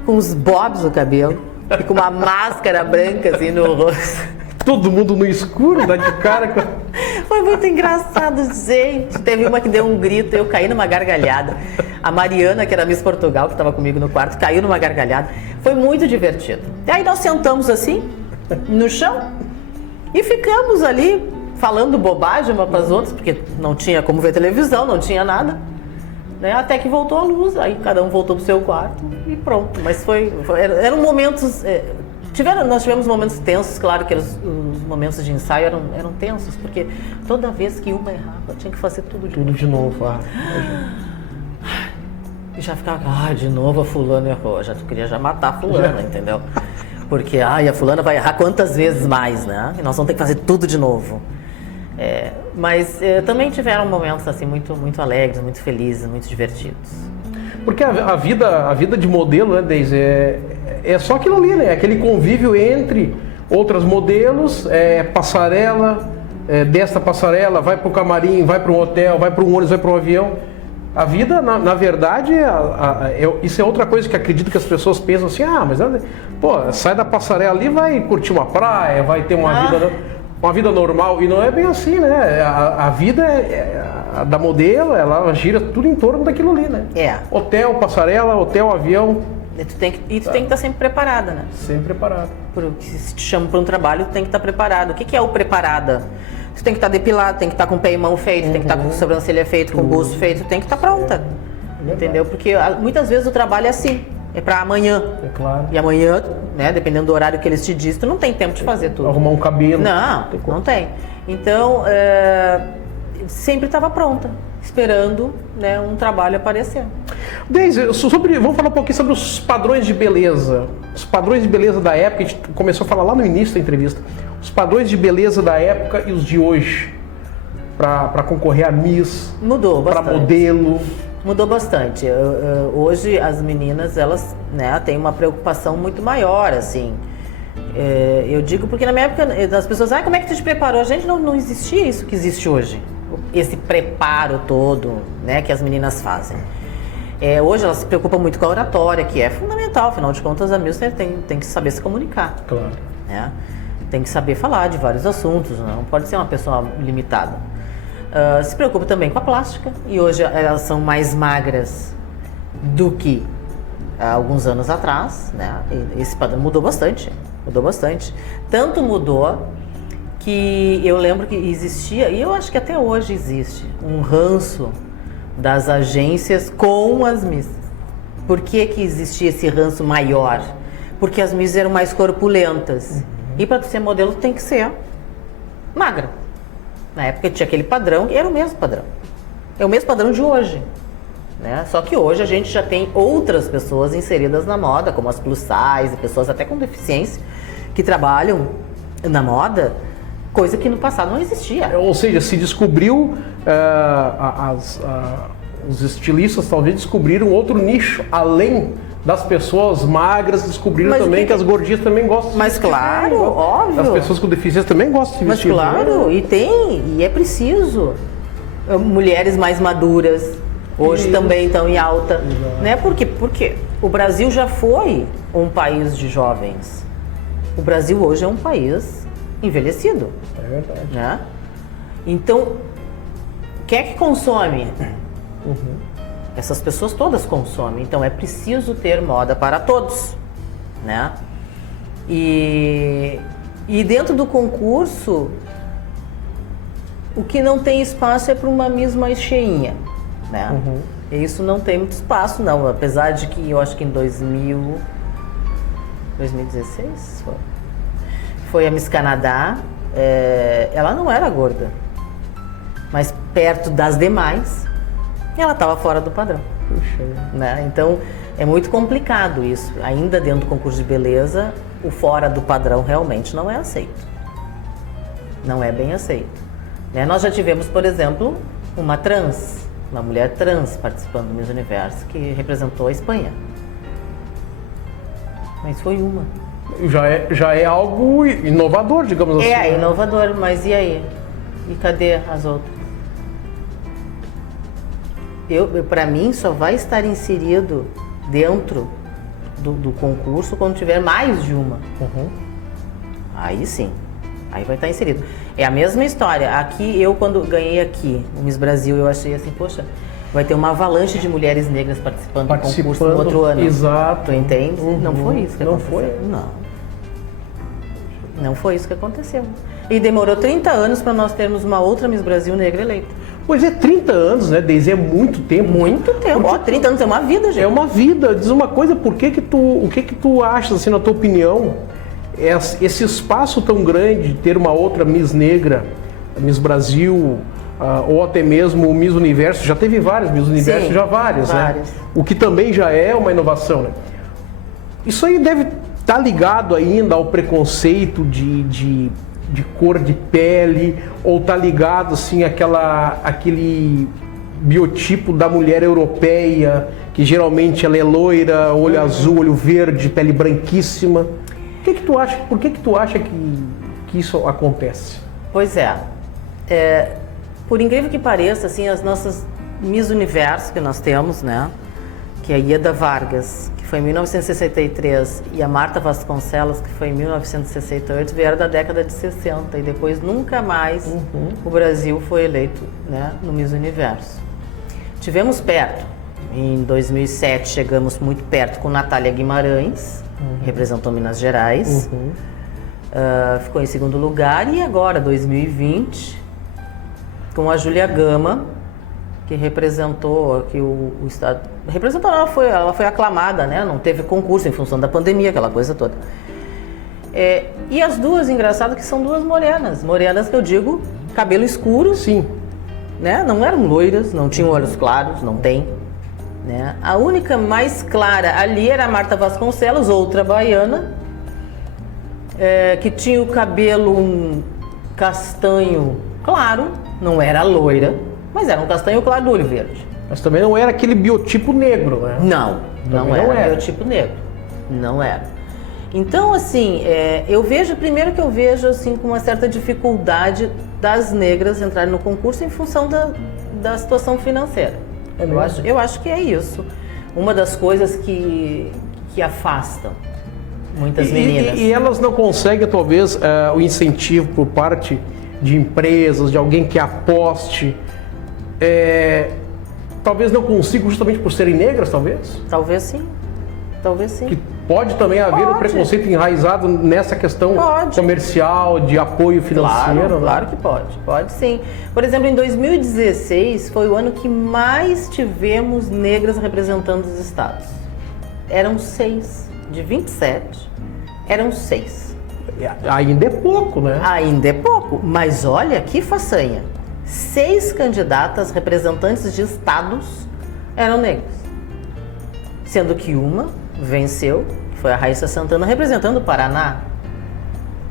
com os bobs no cabelo e com uma máscara branca assim no rosto. Todo mundo no escuro, dá de cara com... Foi muito engraçado, gente. Teve uma que deu um grito, eu caí numa gargalhada. A Mariana, que era Miss Portugal, que estava comigo no quarto, caiu numa gargalhada. Foi muito divertido. E aí nós sentamos assim, no chão, e ficamos ali falando bobagem uma para as outras, porque não tinha como ver televisão, não tinha nada. Né? Até que voltou a luz, aí cada um voltou pro seu quarto e pronto. Mas eram momentos... Nós tivemos momentos tensos, claro que os momentos de ensaio eram tensos, porque toda vez que uma errava, tinha que fazer tudo de novo. E já ficava, de novo a fulana errou. Já queria matar a fulana, entendeu? Porque, a fulana vai errar quantas vezes mais, né? E nós vamos ter que fazer tudo de novo. Mas também tiveram momentos assim muito, muito alegres, muito felizes, muito divertidos. Porque a vida de modelo, né, Deise, é só aquilo ali, né? Aquele convívio entre outras modelos, passarela, desta passarela, vai para o camarim, vai para um hotel, vai para um ônibus, vai para um avião. A vida, na verdade, isso é outra coisa que acredito que as pessoas pensam assim, mas sai da passarela ali, vai curtir uma praia, vai ter uma vida normal. E não é bem assim, né? A vida da modelo, ela gira tudo em torno daquilo ali, né? Hotel, passarela, hotel, avião. E tu tem que estar sempre preparada, né? Sempre preparada. Se te chamam para um trabalho, tu tem que estar preparado. O que é o preparada? Tu tem que estar depilado, tem que estar com o pé e mão feito, tem que estar com a sobrancelha feita, com o busto feito, tem que estar pronta. Entendeu? Porque muitas vezes o trabalho é assim, é para amanhã. É claro. E amanhã, né, dependendo do horário que eles te dizem, tu não tem tempo de fazer tudo. Arrumar um cabelo. Não tem. Então, sempre estava pronta, esperando, né, um trabalho aparecer. Deise, vamos falar um pouquinho sobre os padrões de beleza. Os padrões de beleza da época, a gente começou a falar lá no início da entrevista. os padrões de beleza da época e os de hoje para concorrer a Miss, Mudou para bastante. modelo. Mudou bastante. Hoje as meninas, elas, né, têm uma preocupação muito maior, assim. Eu digo porque na minha época as pessoas, como é que tu te preparou? Gente, não existia isso que existe hoje. Esse preparo todo, né, que as meninas fazem. Hoje elas se preocupam muito com a oratória, que é fundamental, afinal de contas a Miss tem que saber se comunicar. Claro. Né? Tem que saber falar de vários assuntos, não pode ser uma pessoa limitada. Se preocupa também com a plástica, e hoje elas são mais magras do que há alguns anos atrás, né? Esse padrão mudou bastante, Tanto mudou que eu lembro que existia, e eu acho que até hoje existe, um ranço das agências com as Miss. Por que existia esse ranço maior? Porque as Miss eram mais corpulentas. E para ser modelo tem que ser magra. Na época tinha aquele padrão, e era o mesmo padrão. É o mesmo padrão de hoje. Né? Só que hoje a gente já tem outras pessoas inseridas na moda, como as plus size, pessoas até com deficiência, que trabalham na moda, coisa que no passado não existia. Ou seja, se descobriu, os estilistas talvez descobriram outro nicho, além das pessoas magras, descobriram também que as gordinhas também gostam de Mas claro, bem, óbvio. As pessoas com deficiência também gostam de Mas vestir. claro, e é preciso. Mulheres mais maduras, hoje também estão em alta. Né? Por quê? Porque o Brasil já foi um país de jovens. O Brasil hoje é um país envelhecido. É verdade. Né? Então, quem é que consome? Essas pessoas todas consomem, então é preciso ter moda para todos, né? E dentro do concurso, o que não tem espaço é para uma Miss mais cheinha, né? E isso não tem muito espaço, não, apesar de que eu acho que em 2016 foi a Miss Canadá, ela não era gorda, mas perto das demais, ela estava fora do padrão. Puxa. Né? Então, é muito complicado isso. Ainda dentro do concurso de beleza, o fora do padrão realmente não é aceito. Não é bem aceito. Né? Nós já tivemos, por exemplo, uma mulher trans participando do Miss Universo, que representou a Espanha. Mas foi uma. Já é algo inovador, digamos assim. É inovador, mas e aí? E cadê as outras? Para mim, só vai estar inserido dentro do concurso quando tiver mais de uma. Aí sim, aí vai estar inserido. É a mesma história. Aqui, quando ganhei aqui o Miss Brasil, eu achei assim, poxa, vai ter uma avalanche de mulheres negras participando do concurso no outro ano. Exato. Tu entende? Não foi isso que aconteceu. Foi? Não foi isso que aconteceu. E demorou 30 anos para nós termos uma outra Miss Brasil negra eleita. Pois é, 30 anos, né, Deise? É muito tempo. Muito tempo. Ó, 30 anos é uma vida, gente. É uma vida. Diz uma coisa, o que que tu achas, assim, na tua opinião, esse espaço tão grande de ter uma outra Miss negra, Miss Brasil, ou até mesmo o Miss Universo, já teve várias Miss Universo, Sim, já várias, né? O que também já é uma inovação, né? Isso aí deve estar ligado ainda ao preconceito de cor de pele, ou tá ligado assim aquele biotipo da mulher europeia, que geralmente ela é loira, olho azul, olho verde, pele branquíssima. Por que tu acha que isso acontece? Pois por incrível que pareça, assim, as nossas Miss Universo que nós temos, né, que é a Ieda Vargas, que foi em 1963, e a Marta Vasconcelos, que foi em 1968, vieram da década de 60, e depois nunca mais o Brasil foi eleito, né, no Miss Universo. Tivemos perto, em 2007 chegamos muito perto com Natália Guimarães, que representou Minas Gerais, ficou em segundo lugar, e agora, 2020, com a Júlia Gama, que representou aqui o estado. Representou, ela foi aclamada, né? Não teve concurso em função da pandemia, aquela coisa toda. E as duas, engraçado, que são duas morenas. Morenas que eu digo, cabelo escuro. Sim. Né? Não eram loiras, não tinham olhos claros, não tem. Né? A única mais clara ali era a Marta Vasconcelos, outra baiana. que tinha o cabelo castanho claro, não era loira, mas era um castanho claro do olho verde. Mas também não era aquele biotipo negro, né? Não era biotipo negro. Não era. Então, assim, primeiro que eu vejo assim, com uma certa dificuldade das negras entrarem no concurso em função da situação financeira. Eu acho que é isso. Uma das coisas que afastam muitas meninas. E elas não conseguem, talvez, o incentivo por parte de empresas, de alguém que aposte. Talvez não consigam justamente por serem negras, talvez? Talvez sim. Que pode também haver um preconceito enraizado nessa questão comercial, de apoio financeiro. Claro, claro que pode sim. Por exemplo, em 2016 foi o ano que mais tivemos negras representando os estados. Eram 6, de 27, eram 6. Ainda é pouco, né? Ainda é pouco, mas olha que façanha. 6 candidatas representantes de estados eram negras. Sendo que uma venceu, que foi a Raíssa Santana, representando o Paraná.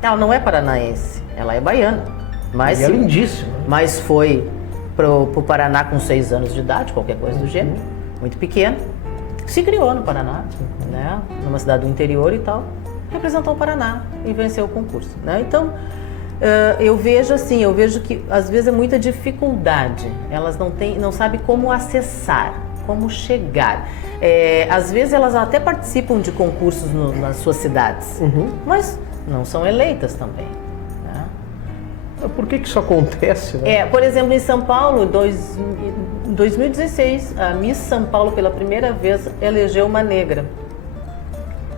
Ela não é paranaense, ela é baiana. Mas, é lindíssima. Mas foi pro Paraná com 6 anos de idade, qualquer coisa do gênero, muito pequena. Se criou no Paraná, né? Numa cidade do interior e tal. Representou o Paraná e venceu o concurso, né? Então, eu vejo que às vezes é muita dificuldade. Elas não sabem como acessar, como chegar. Às vezes elas até participam de concursos nas suas cidades, mas não são eleitas também. Né? Por que isso acontece? Né? Por exemplo, em São Paulo, em 2016, a Miss São Paulo pela primeira vez elegeu uma negra.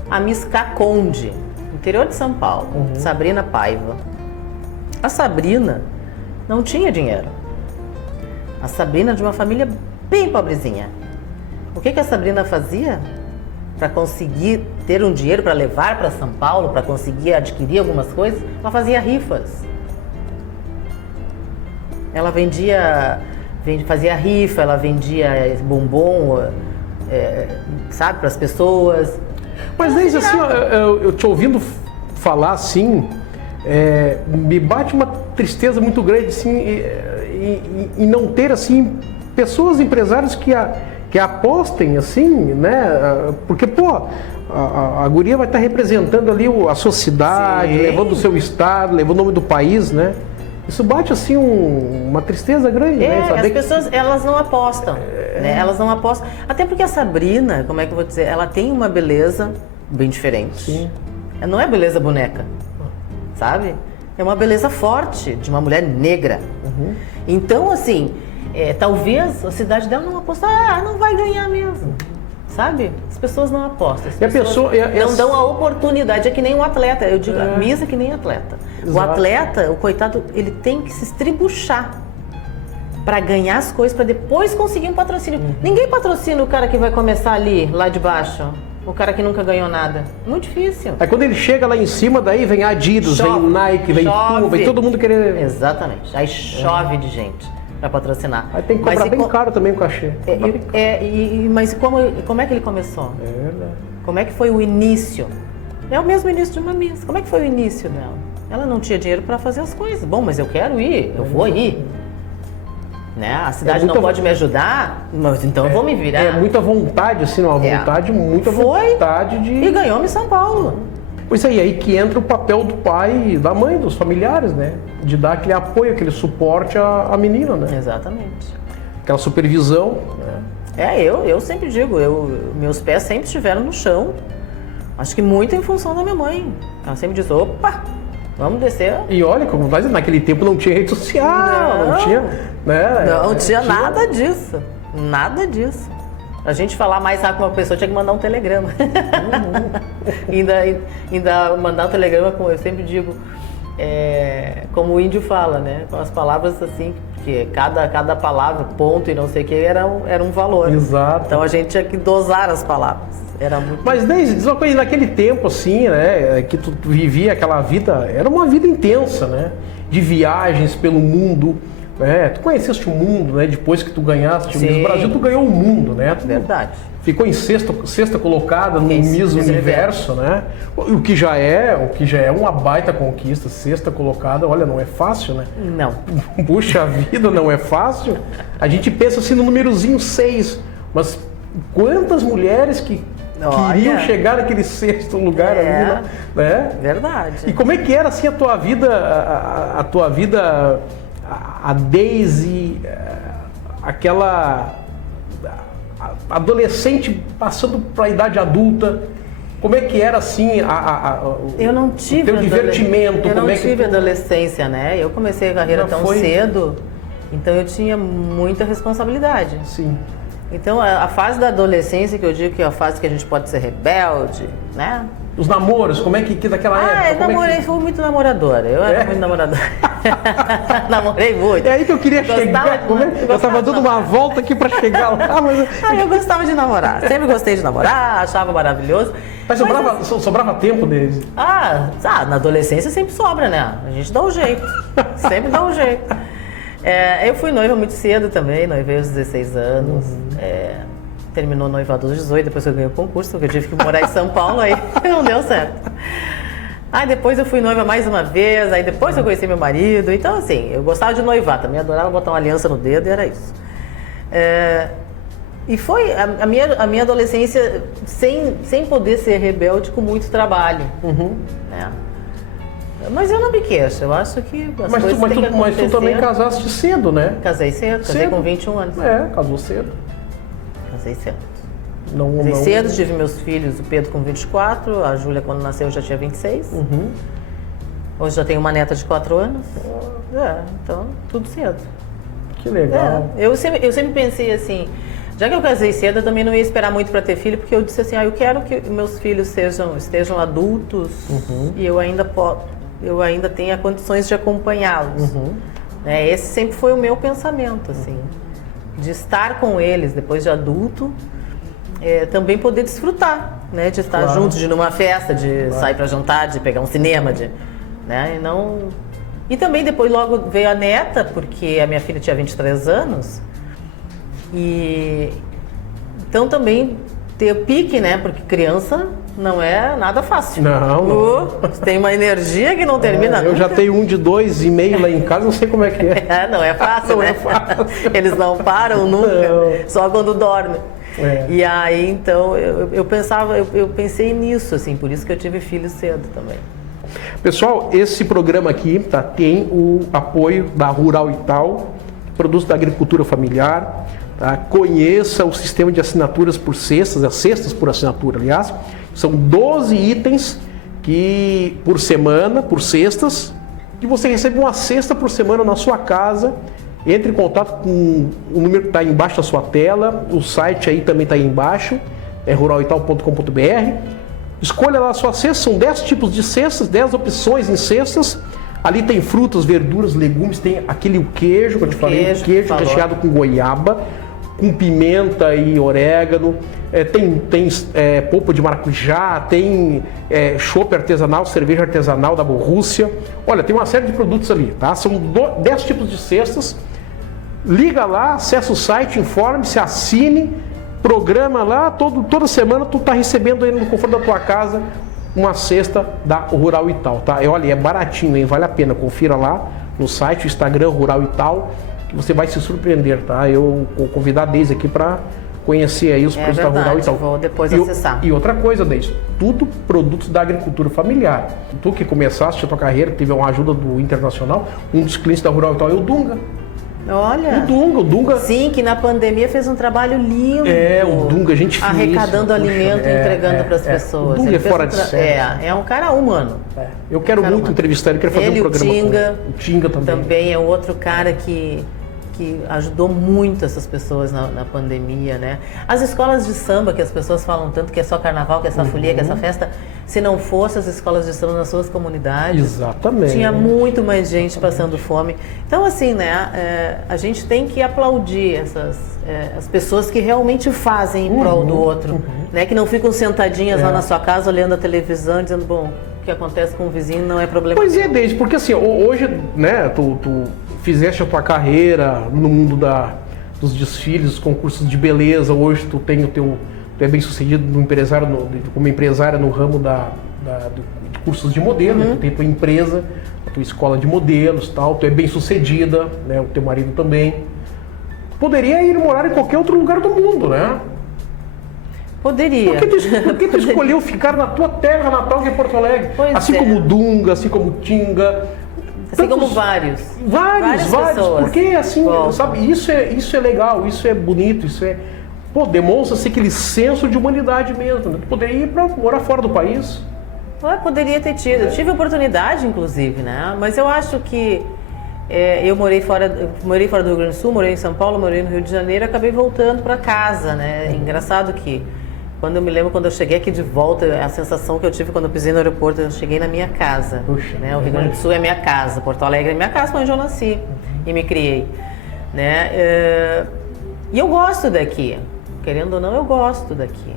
A Miss Caconde, interior de São Paulo, Sabrina Paiva. A Sabrina não tinha dinheiro. A Sabrina é de uma família bem pobrezinha. O que a Sabrina fazia para conseguir ter um dinheiro para levar para São Paulo, para conseguir adquirir algumas coisas? Ela fazia rifas. Ela fazia rifa, ela vendia bombom, sabe, para as pessoas. Mas desde assim, eu te ouvindo falar assim, me bate uma tristeza muito grande assim, em não ter assim pessoas, empresários que apostem assim, né? Porque, a guria vai estar representando ali a sua cidade, levando o seu estado, levando o nome do país, né? Isso bate assim uma tristeza grande, né? Saber as pessoas, elas não apostam, né? Elas não apostam. Até porque a Sabrina, como é que eu vou dizer, ela tem uma beleza bem diferente. Sim. Não é beleza boneca, sabe? É uma beleza forte de uma mulher negra. Então, assim, talvez a cidade dela não aposta, não vai ganhar mesmo, sabe? As pessoas não apostam. E a pessoa não dão a oportunidade, é que nem um atleta. Eu digo, a Miss é que nem atleta. Exato. O atleta, o coitado, ele tem que se estribuchar para ganhar as coisas, para depois conseguir um patrocínio. Ninguém patrocina o cara que vai começar ali, lá de baixo. O cara que nunca ganhou nada. Muito difícil. Aí quando ele chega lá em cima, daí vem Adidas, vem Nike, vem Puma, vem todo mundo querer... Exatamente. Aí chove de gente para patrocinar. Aí tem que cobrar bem caro também o cachê. Mas como é que ele começou? Verdade. Como é que foi o início? É o mesmo início de uma Miss. Como é que foi o início dela? Ela não tinha dinheiro para fazer as coisas. Bom, mas eu quero ir, eu vou ir. Né? A cidade não pode me ajudar, mas então eu vou me virar. É muita vontade, assim, uma vontade, muita vontade de... E ganhou Miss São Paulo. Pois aí que entra o papel do pai e da mãe, dos familiares, né? De dar aquele apoio, aquele suporte à menina, né? Exatamente. Aquela supervisão. Né? Eu sempre digo, meus pés sempre estiveram no chão. Acho que muito em função da minha mãe. Ela sempre diz, opa, vamos descer. E olha, como vai dizer, naquele tempo não tinha rede social, não tinha... Né? Não tinha nada disso. Nada disso. A gente falar mais rápido com uma pessoa tinha que mandar um telegrama. ainda mandar um telegrama, como eu sempre digo, como o índio fala, né? Com as palavras assim, porque cada palavra, ponto e não sei o que, era um valor. Exato. Então a gente tinha que dosar as palavras. Era muito... Mas Deise, diz uma coisa, naquele tempo assim, né, que tu vivia aquela vida, era uma vida intensa, né? De viagens pelo mundo. Tu conheceste o mundo, né? Depois que tu ganhaste o Sim. Miss Brasil, tu ganhou o mundo, né? Tu Verdade. ficou em sexta colocada no Miss Universo, né? O que já é uma baita conquista, sexta colocada, olha, não é fácil, né? Não. Puxa vida, não é fácil. A gente pensa assim no númerozinho 6, mas quantas mulheres que queriam chegar naquele sexto lugar ali, né? Verdade. E como é que era assim a tua vida, a Daisy, aquela adolescente passando para a idade adulta? Como é que era assim eu não tive o teu divertimento? Eu não tive adolescência, né? Eu comecei a carreira tão cedo, então eu tinha muita responsabilidade. Sim. Então a fase da adolescência, que eu digo que é a fase que a gente pode ser rebelde, né? Os namoros, como é que daquela época? Fui muito namoradora. Eu era muito namoradora. Namorei muito. É aí que eu queria chegar. Eu estava dando uma volta aqui para chegar lá. Mas... eu gostava de namorar. Sempre gostei de namorar, achava maravilhoso. Mas sobrava tempo deles? Na adolescência sempre sobra, né? A gente dá um jeito. Sempre dá um jeito. Eu fui noiva muito cedo também, noivei aos 16 anos. Terminou o noivado aos 18, depois eu ganhei o concurso, porque eu tive que morar em São Paulo, aí não deu certo. Aí depois eu fui noiva mais uma vez, aí depois eu conheci meu marido. Então, assim, eu gostava de noivar também, adorava botar uma aliança no dedo e era isso. E foi a minha adolescência sem poder ser rebelde, com muito trabalho. Mas eu não me queixo, eu acho que as coisas têm que acontecer. Mas tu também casaste cedo, né? Casei cedo, casei com 21 anos. Casou cedo. Casei cedo. Casei cedo, tive meus filhos, o Pedro com 24, a Júlia quando nasceu já tinha 26. Hoje já tenho uma neta de 4 anos. Então, tudo cedo. Que legal. Eu sempre pensei assim, já que eu casei cedo, eu também não ia esperar muito para ter filho, porque eu disse assim, eu quero que meus filhos estejam adultos e eu ainda tenha condições de acompanhá-los. Esse sempre foi o meu pensamento, assim, de estar com eles depois de adulto, também poder desfrutar, né, de estar juntos, de ir numa festa, de sair para jantar, de pegar um cinema, né, e também depois logo veio a neta, porque a minha filha tinha 23 anos, e então também ter o pique, né, porque criança não é nada fácil. Não. Tem uma energia que não termina nunca. Eu já tenho um de 2,5 lá em casa, não sei como é que é. Não é fácil, Não né? é fácil. Eles não param nunca, só quando dormem. E aí, então, eu pensei nisso, assim, por isso que eu tive filhos cedo também. Pessoal, esse programa aqui tem o apoio da Rural Ital, produtos da agricultura familiar. Conheça o sistema de assinaturas por cestas, as cestas por assinatura, aliás. São 12 itens que por semana, por cestas, que você recebe uma cesta por semana na sua casa. Entre em contato com o número que está embaixo da sua tela, o site aí também está aí embaixo, é ruralital.com.br. Escolha lá a sua cesta, são 10 tipos de cestas, 10 opções em cestas. Ali tem frutas, verduras, legumes, tem aquele queijo que eu te falei, queijo recheado com goiaba, com pimenta e orégano, tem polpa de maracujá, tem chopp artesanal, cerveja artesanal da Borrússia. Olha, tem uma série de produtos ali, tá? São 10 tipos de cestas. Liga lá, acessa o site, informe-se, assine, programa lá, toda semana tu tá recebendo aí no conforto da tua casa uma cesta da Rural Ital, tá? Olha, é baratinho, hein? Vale a pena, confira lá no site, o Instagram Rural Ital, que você vai se surpreender, tá? Eu vou convidar a Deise aqui para conhecer aí os produtos da Rural Ital. Vou depois acessar. E outra coisa, Deise, tudo produtos da agricultura familiar. Tu que começaste a tua carreira, teve uma ajuda do Internacional, um dos clientes da Rural Ital é o Dunga. Olha. O Dunga. Sim, que na pandemia fez um trabalho lindo. O Dunga, gente finíssima. Arrecadando alimento e entregando para as pessoas. O Dunga é fora de série. É um cara humano. Eu quero muito entrevistar ele, quero fazer um programa com ele. O Tinga também é outro cara que ajudou muito essas pessoas na pandemia, né? As escolas de samba, que as pessoas falam tanto que é só carnaval, que é só folia, que é só festa, se não fosse as escolas de samba nas suas comunidades, exatamente, tinha muito mais gente passando fome. Então, assim, né, a gente tem que aplaudir as pessoas que realmente fazem em prol do outro, né? Que não ficam sentadinhas lá na sua casa olhando a televisão, dizendo, bom, que acontece com o vizinho não é problema. Pois é, Deise, porque assim, hoje, né, tu fizeste a tua carreira no mundo dos desfiles, dos concursos de beleza, hoje tu é bem sucedido como empresária no ramo de cursos de modelo, né? Tu tem tua empresa, a tua escola de modelos, tal, tu é bem sucedida, né, o teu marido também. Poderia ir morar em qualquer outro lugar do mundo, né? Poderia. Por que tu escolheu ficar na tua terra natal, que é Porto Alegre? Pois assim é. como o Dunga, assim como o Tinga. Assim como vários. Vários. Pessoas. Porque assim, sabe, isso é legal, isso é bonito, demonstra-se aquele senso de humanidade mesmo. Né? Tu poderia ir para morar fora do país. Poderia ter tido. Eu tive a oportunidade, inclusive, né? Mas eu acho que eu morei fora do Rio Grande do Sul, morei em São Paulo, morei no Rio de Janeiro, acabei voltando para casa, né? Engraçado que quando eu cheguei aqui de volta, a sensação que eu tive quando eu pisei no aeroporto, eu cheguei na minha casa. Puxa, né? O Rio Grande do Sul é minha casa, Porto Alegre é minha casa, onde eu nasci e me criei, né? E eu gosto daqui, querendo ou não, eu gosto daqui.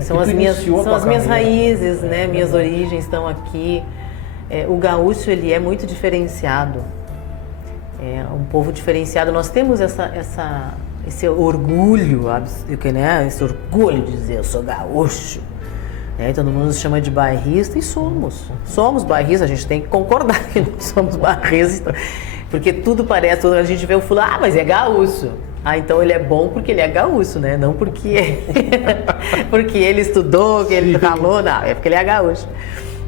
São as minhas raízes, né? Minhas origens estão aqui. O gaúcho, ele é muito diferenciado, é um povo diferenciado. Nós temos esse orgulho, né? Esse orgulho de dizer eu sou gaúcho, né? Todo mundo nos chama de bairrista e somos bairristas. A gente tem que concordar que não somos bairristas, porque tudo parece, a gente vê o fulano, mas é gaúcho. Então ele é bom porque ele é gaúcho, né? Não porque porque ele estudou, que ele falou, não, é porque ele é gaúcho.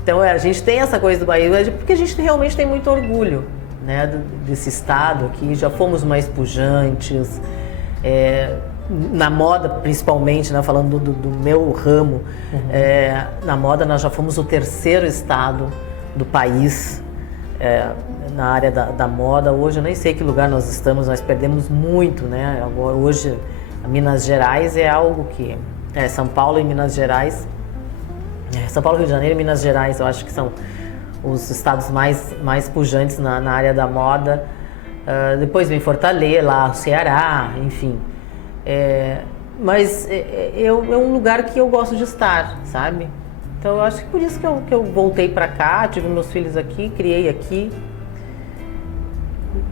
Então a gente tem essa coisa do Bahia, porque a gente realmente tem muito orgulho, né, desse estado aqui. Já fomos mais pujantes, na moda principalmente, né, falando do meu ramo, na moda nós já fomos o 3º estado do país na área da moda. Hoje eu nem sei que lugar nós estamos, nós perdemos muito, né? Agora, hoje Minas Gerais é algo que... São Paulo e Minas Gerais... São Paulo, Rio de Janeiro e Minas Gerais, eu acho que são os estados mais pujantes na área da moda. Depois vem Fortaleza, lá o Ceará, enfim. Mas é um lugar que eu gosto de estar, sabe? Então eu acho que por isso que eu voltei pra cá, tive meus filhos aqui, criei aqui.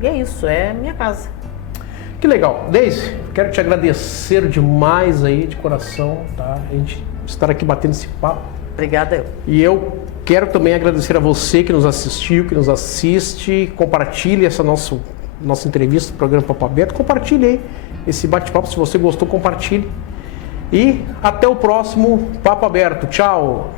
E é isso, é minha casa. Que legal. Deise, quero te agradecer demais aí, de coração, tá? A gente estar aqui batendo esse papo. Obrigada eu. E eu quero também agradecer a você que nos assistiu, que nos assiste. Compartilhe essa nossa entrevista, programa Papo Aberto. Compartilhe aí esse bate-papo. Se você gostou, compartilhe. E até o próximo Papo Aberto. Tchau!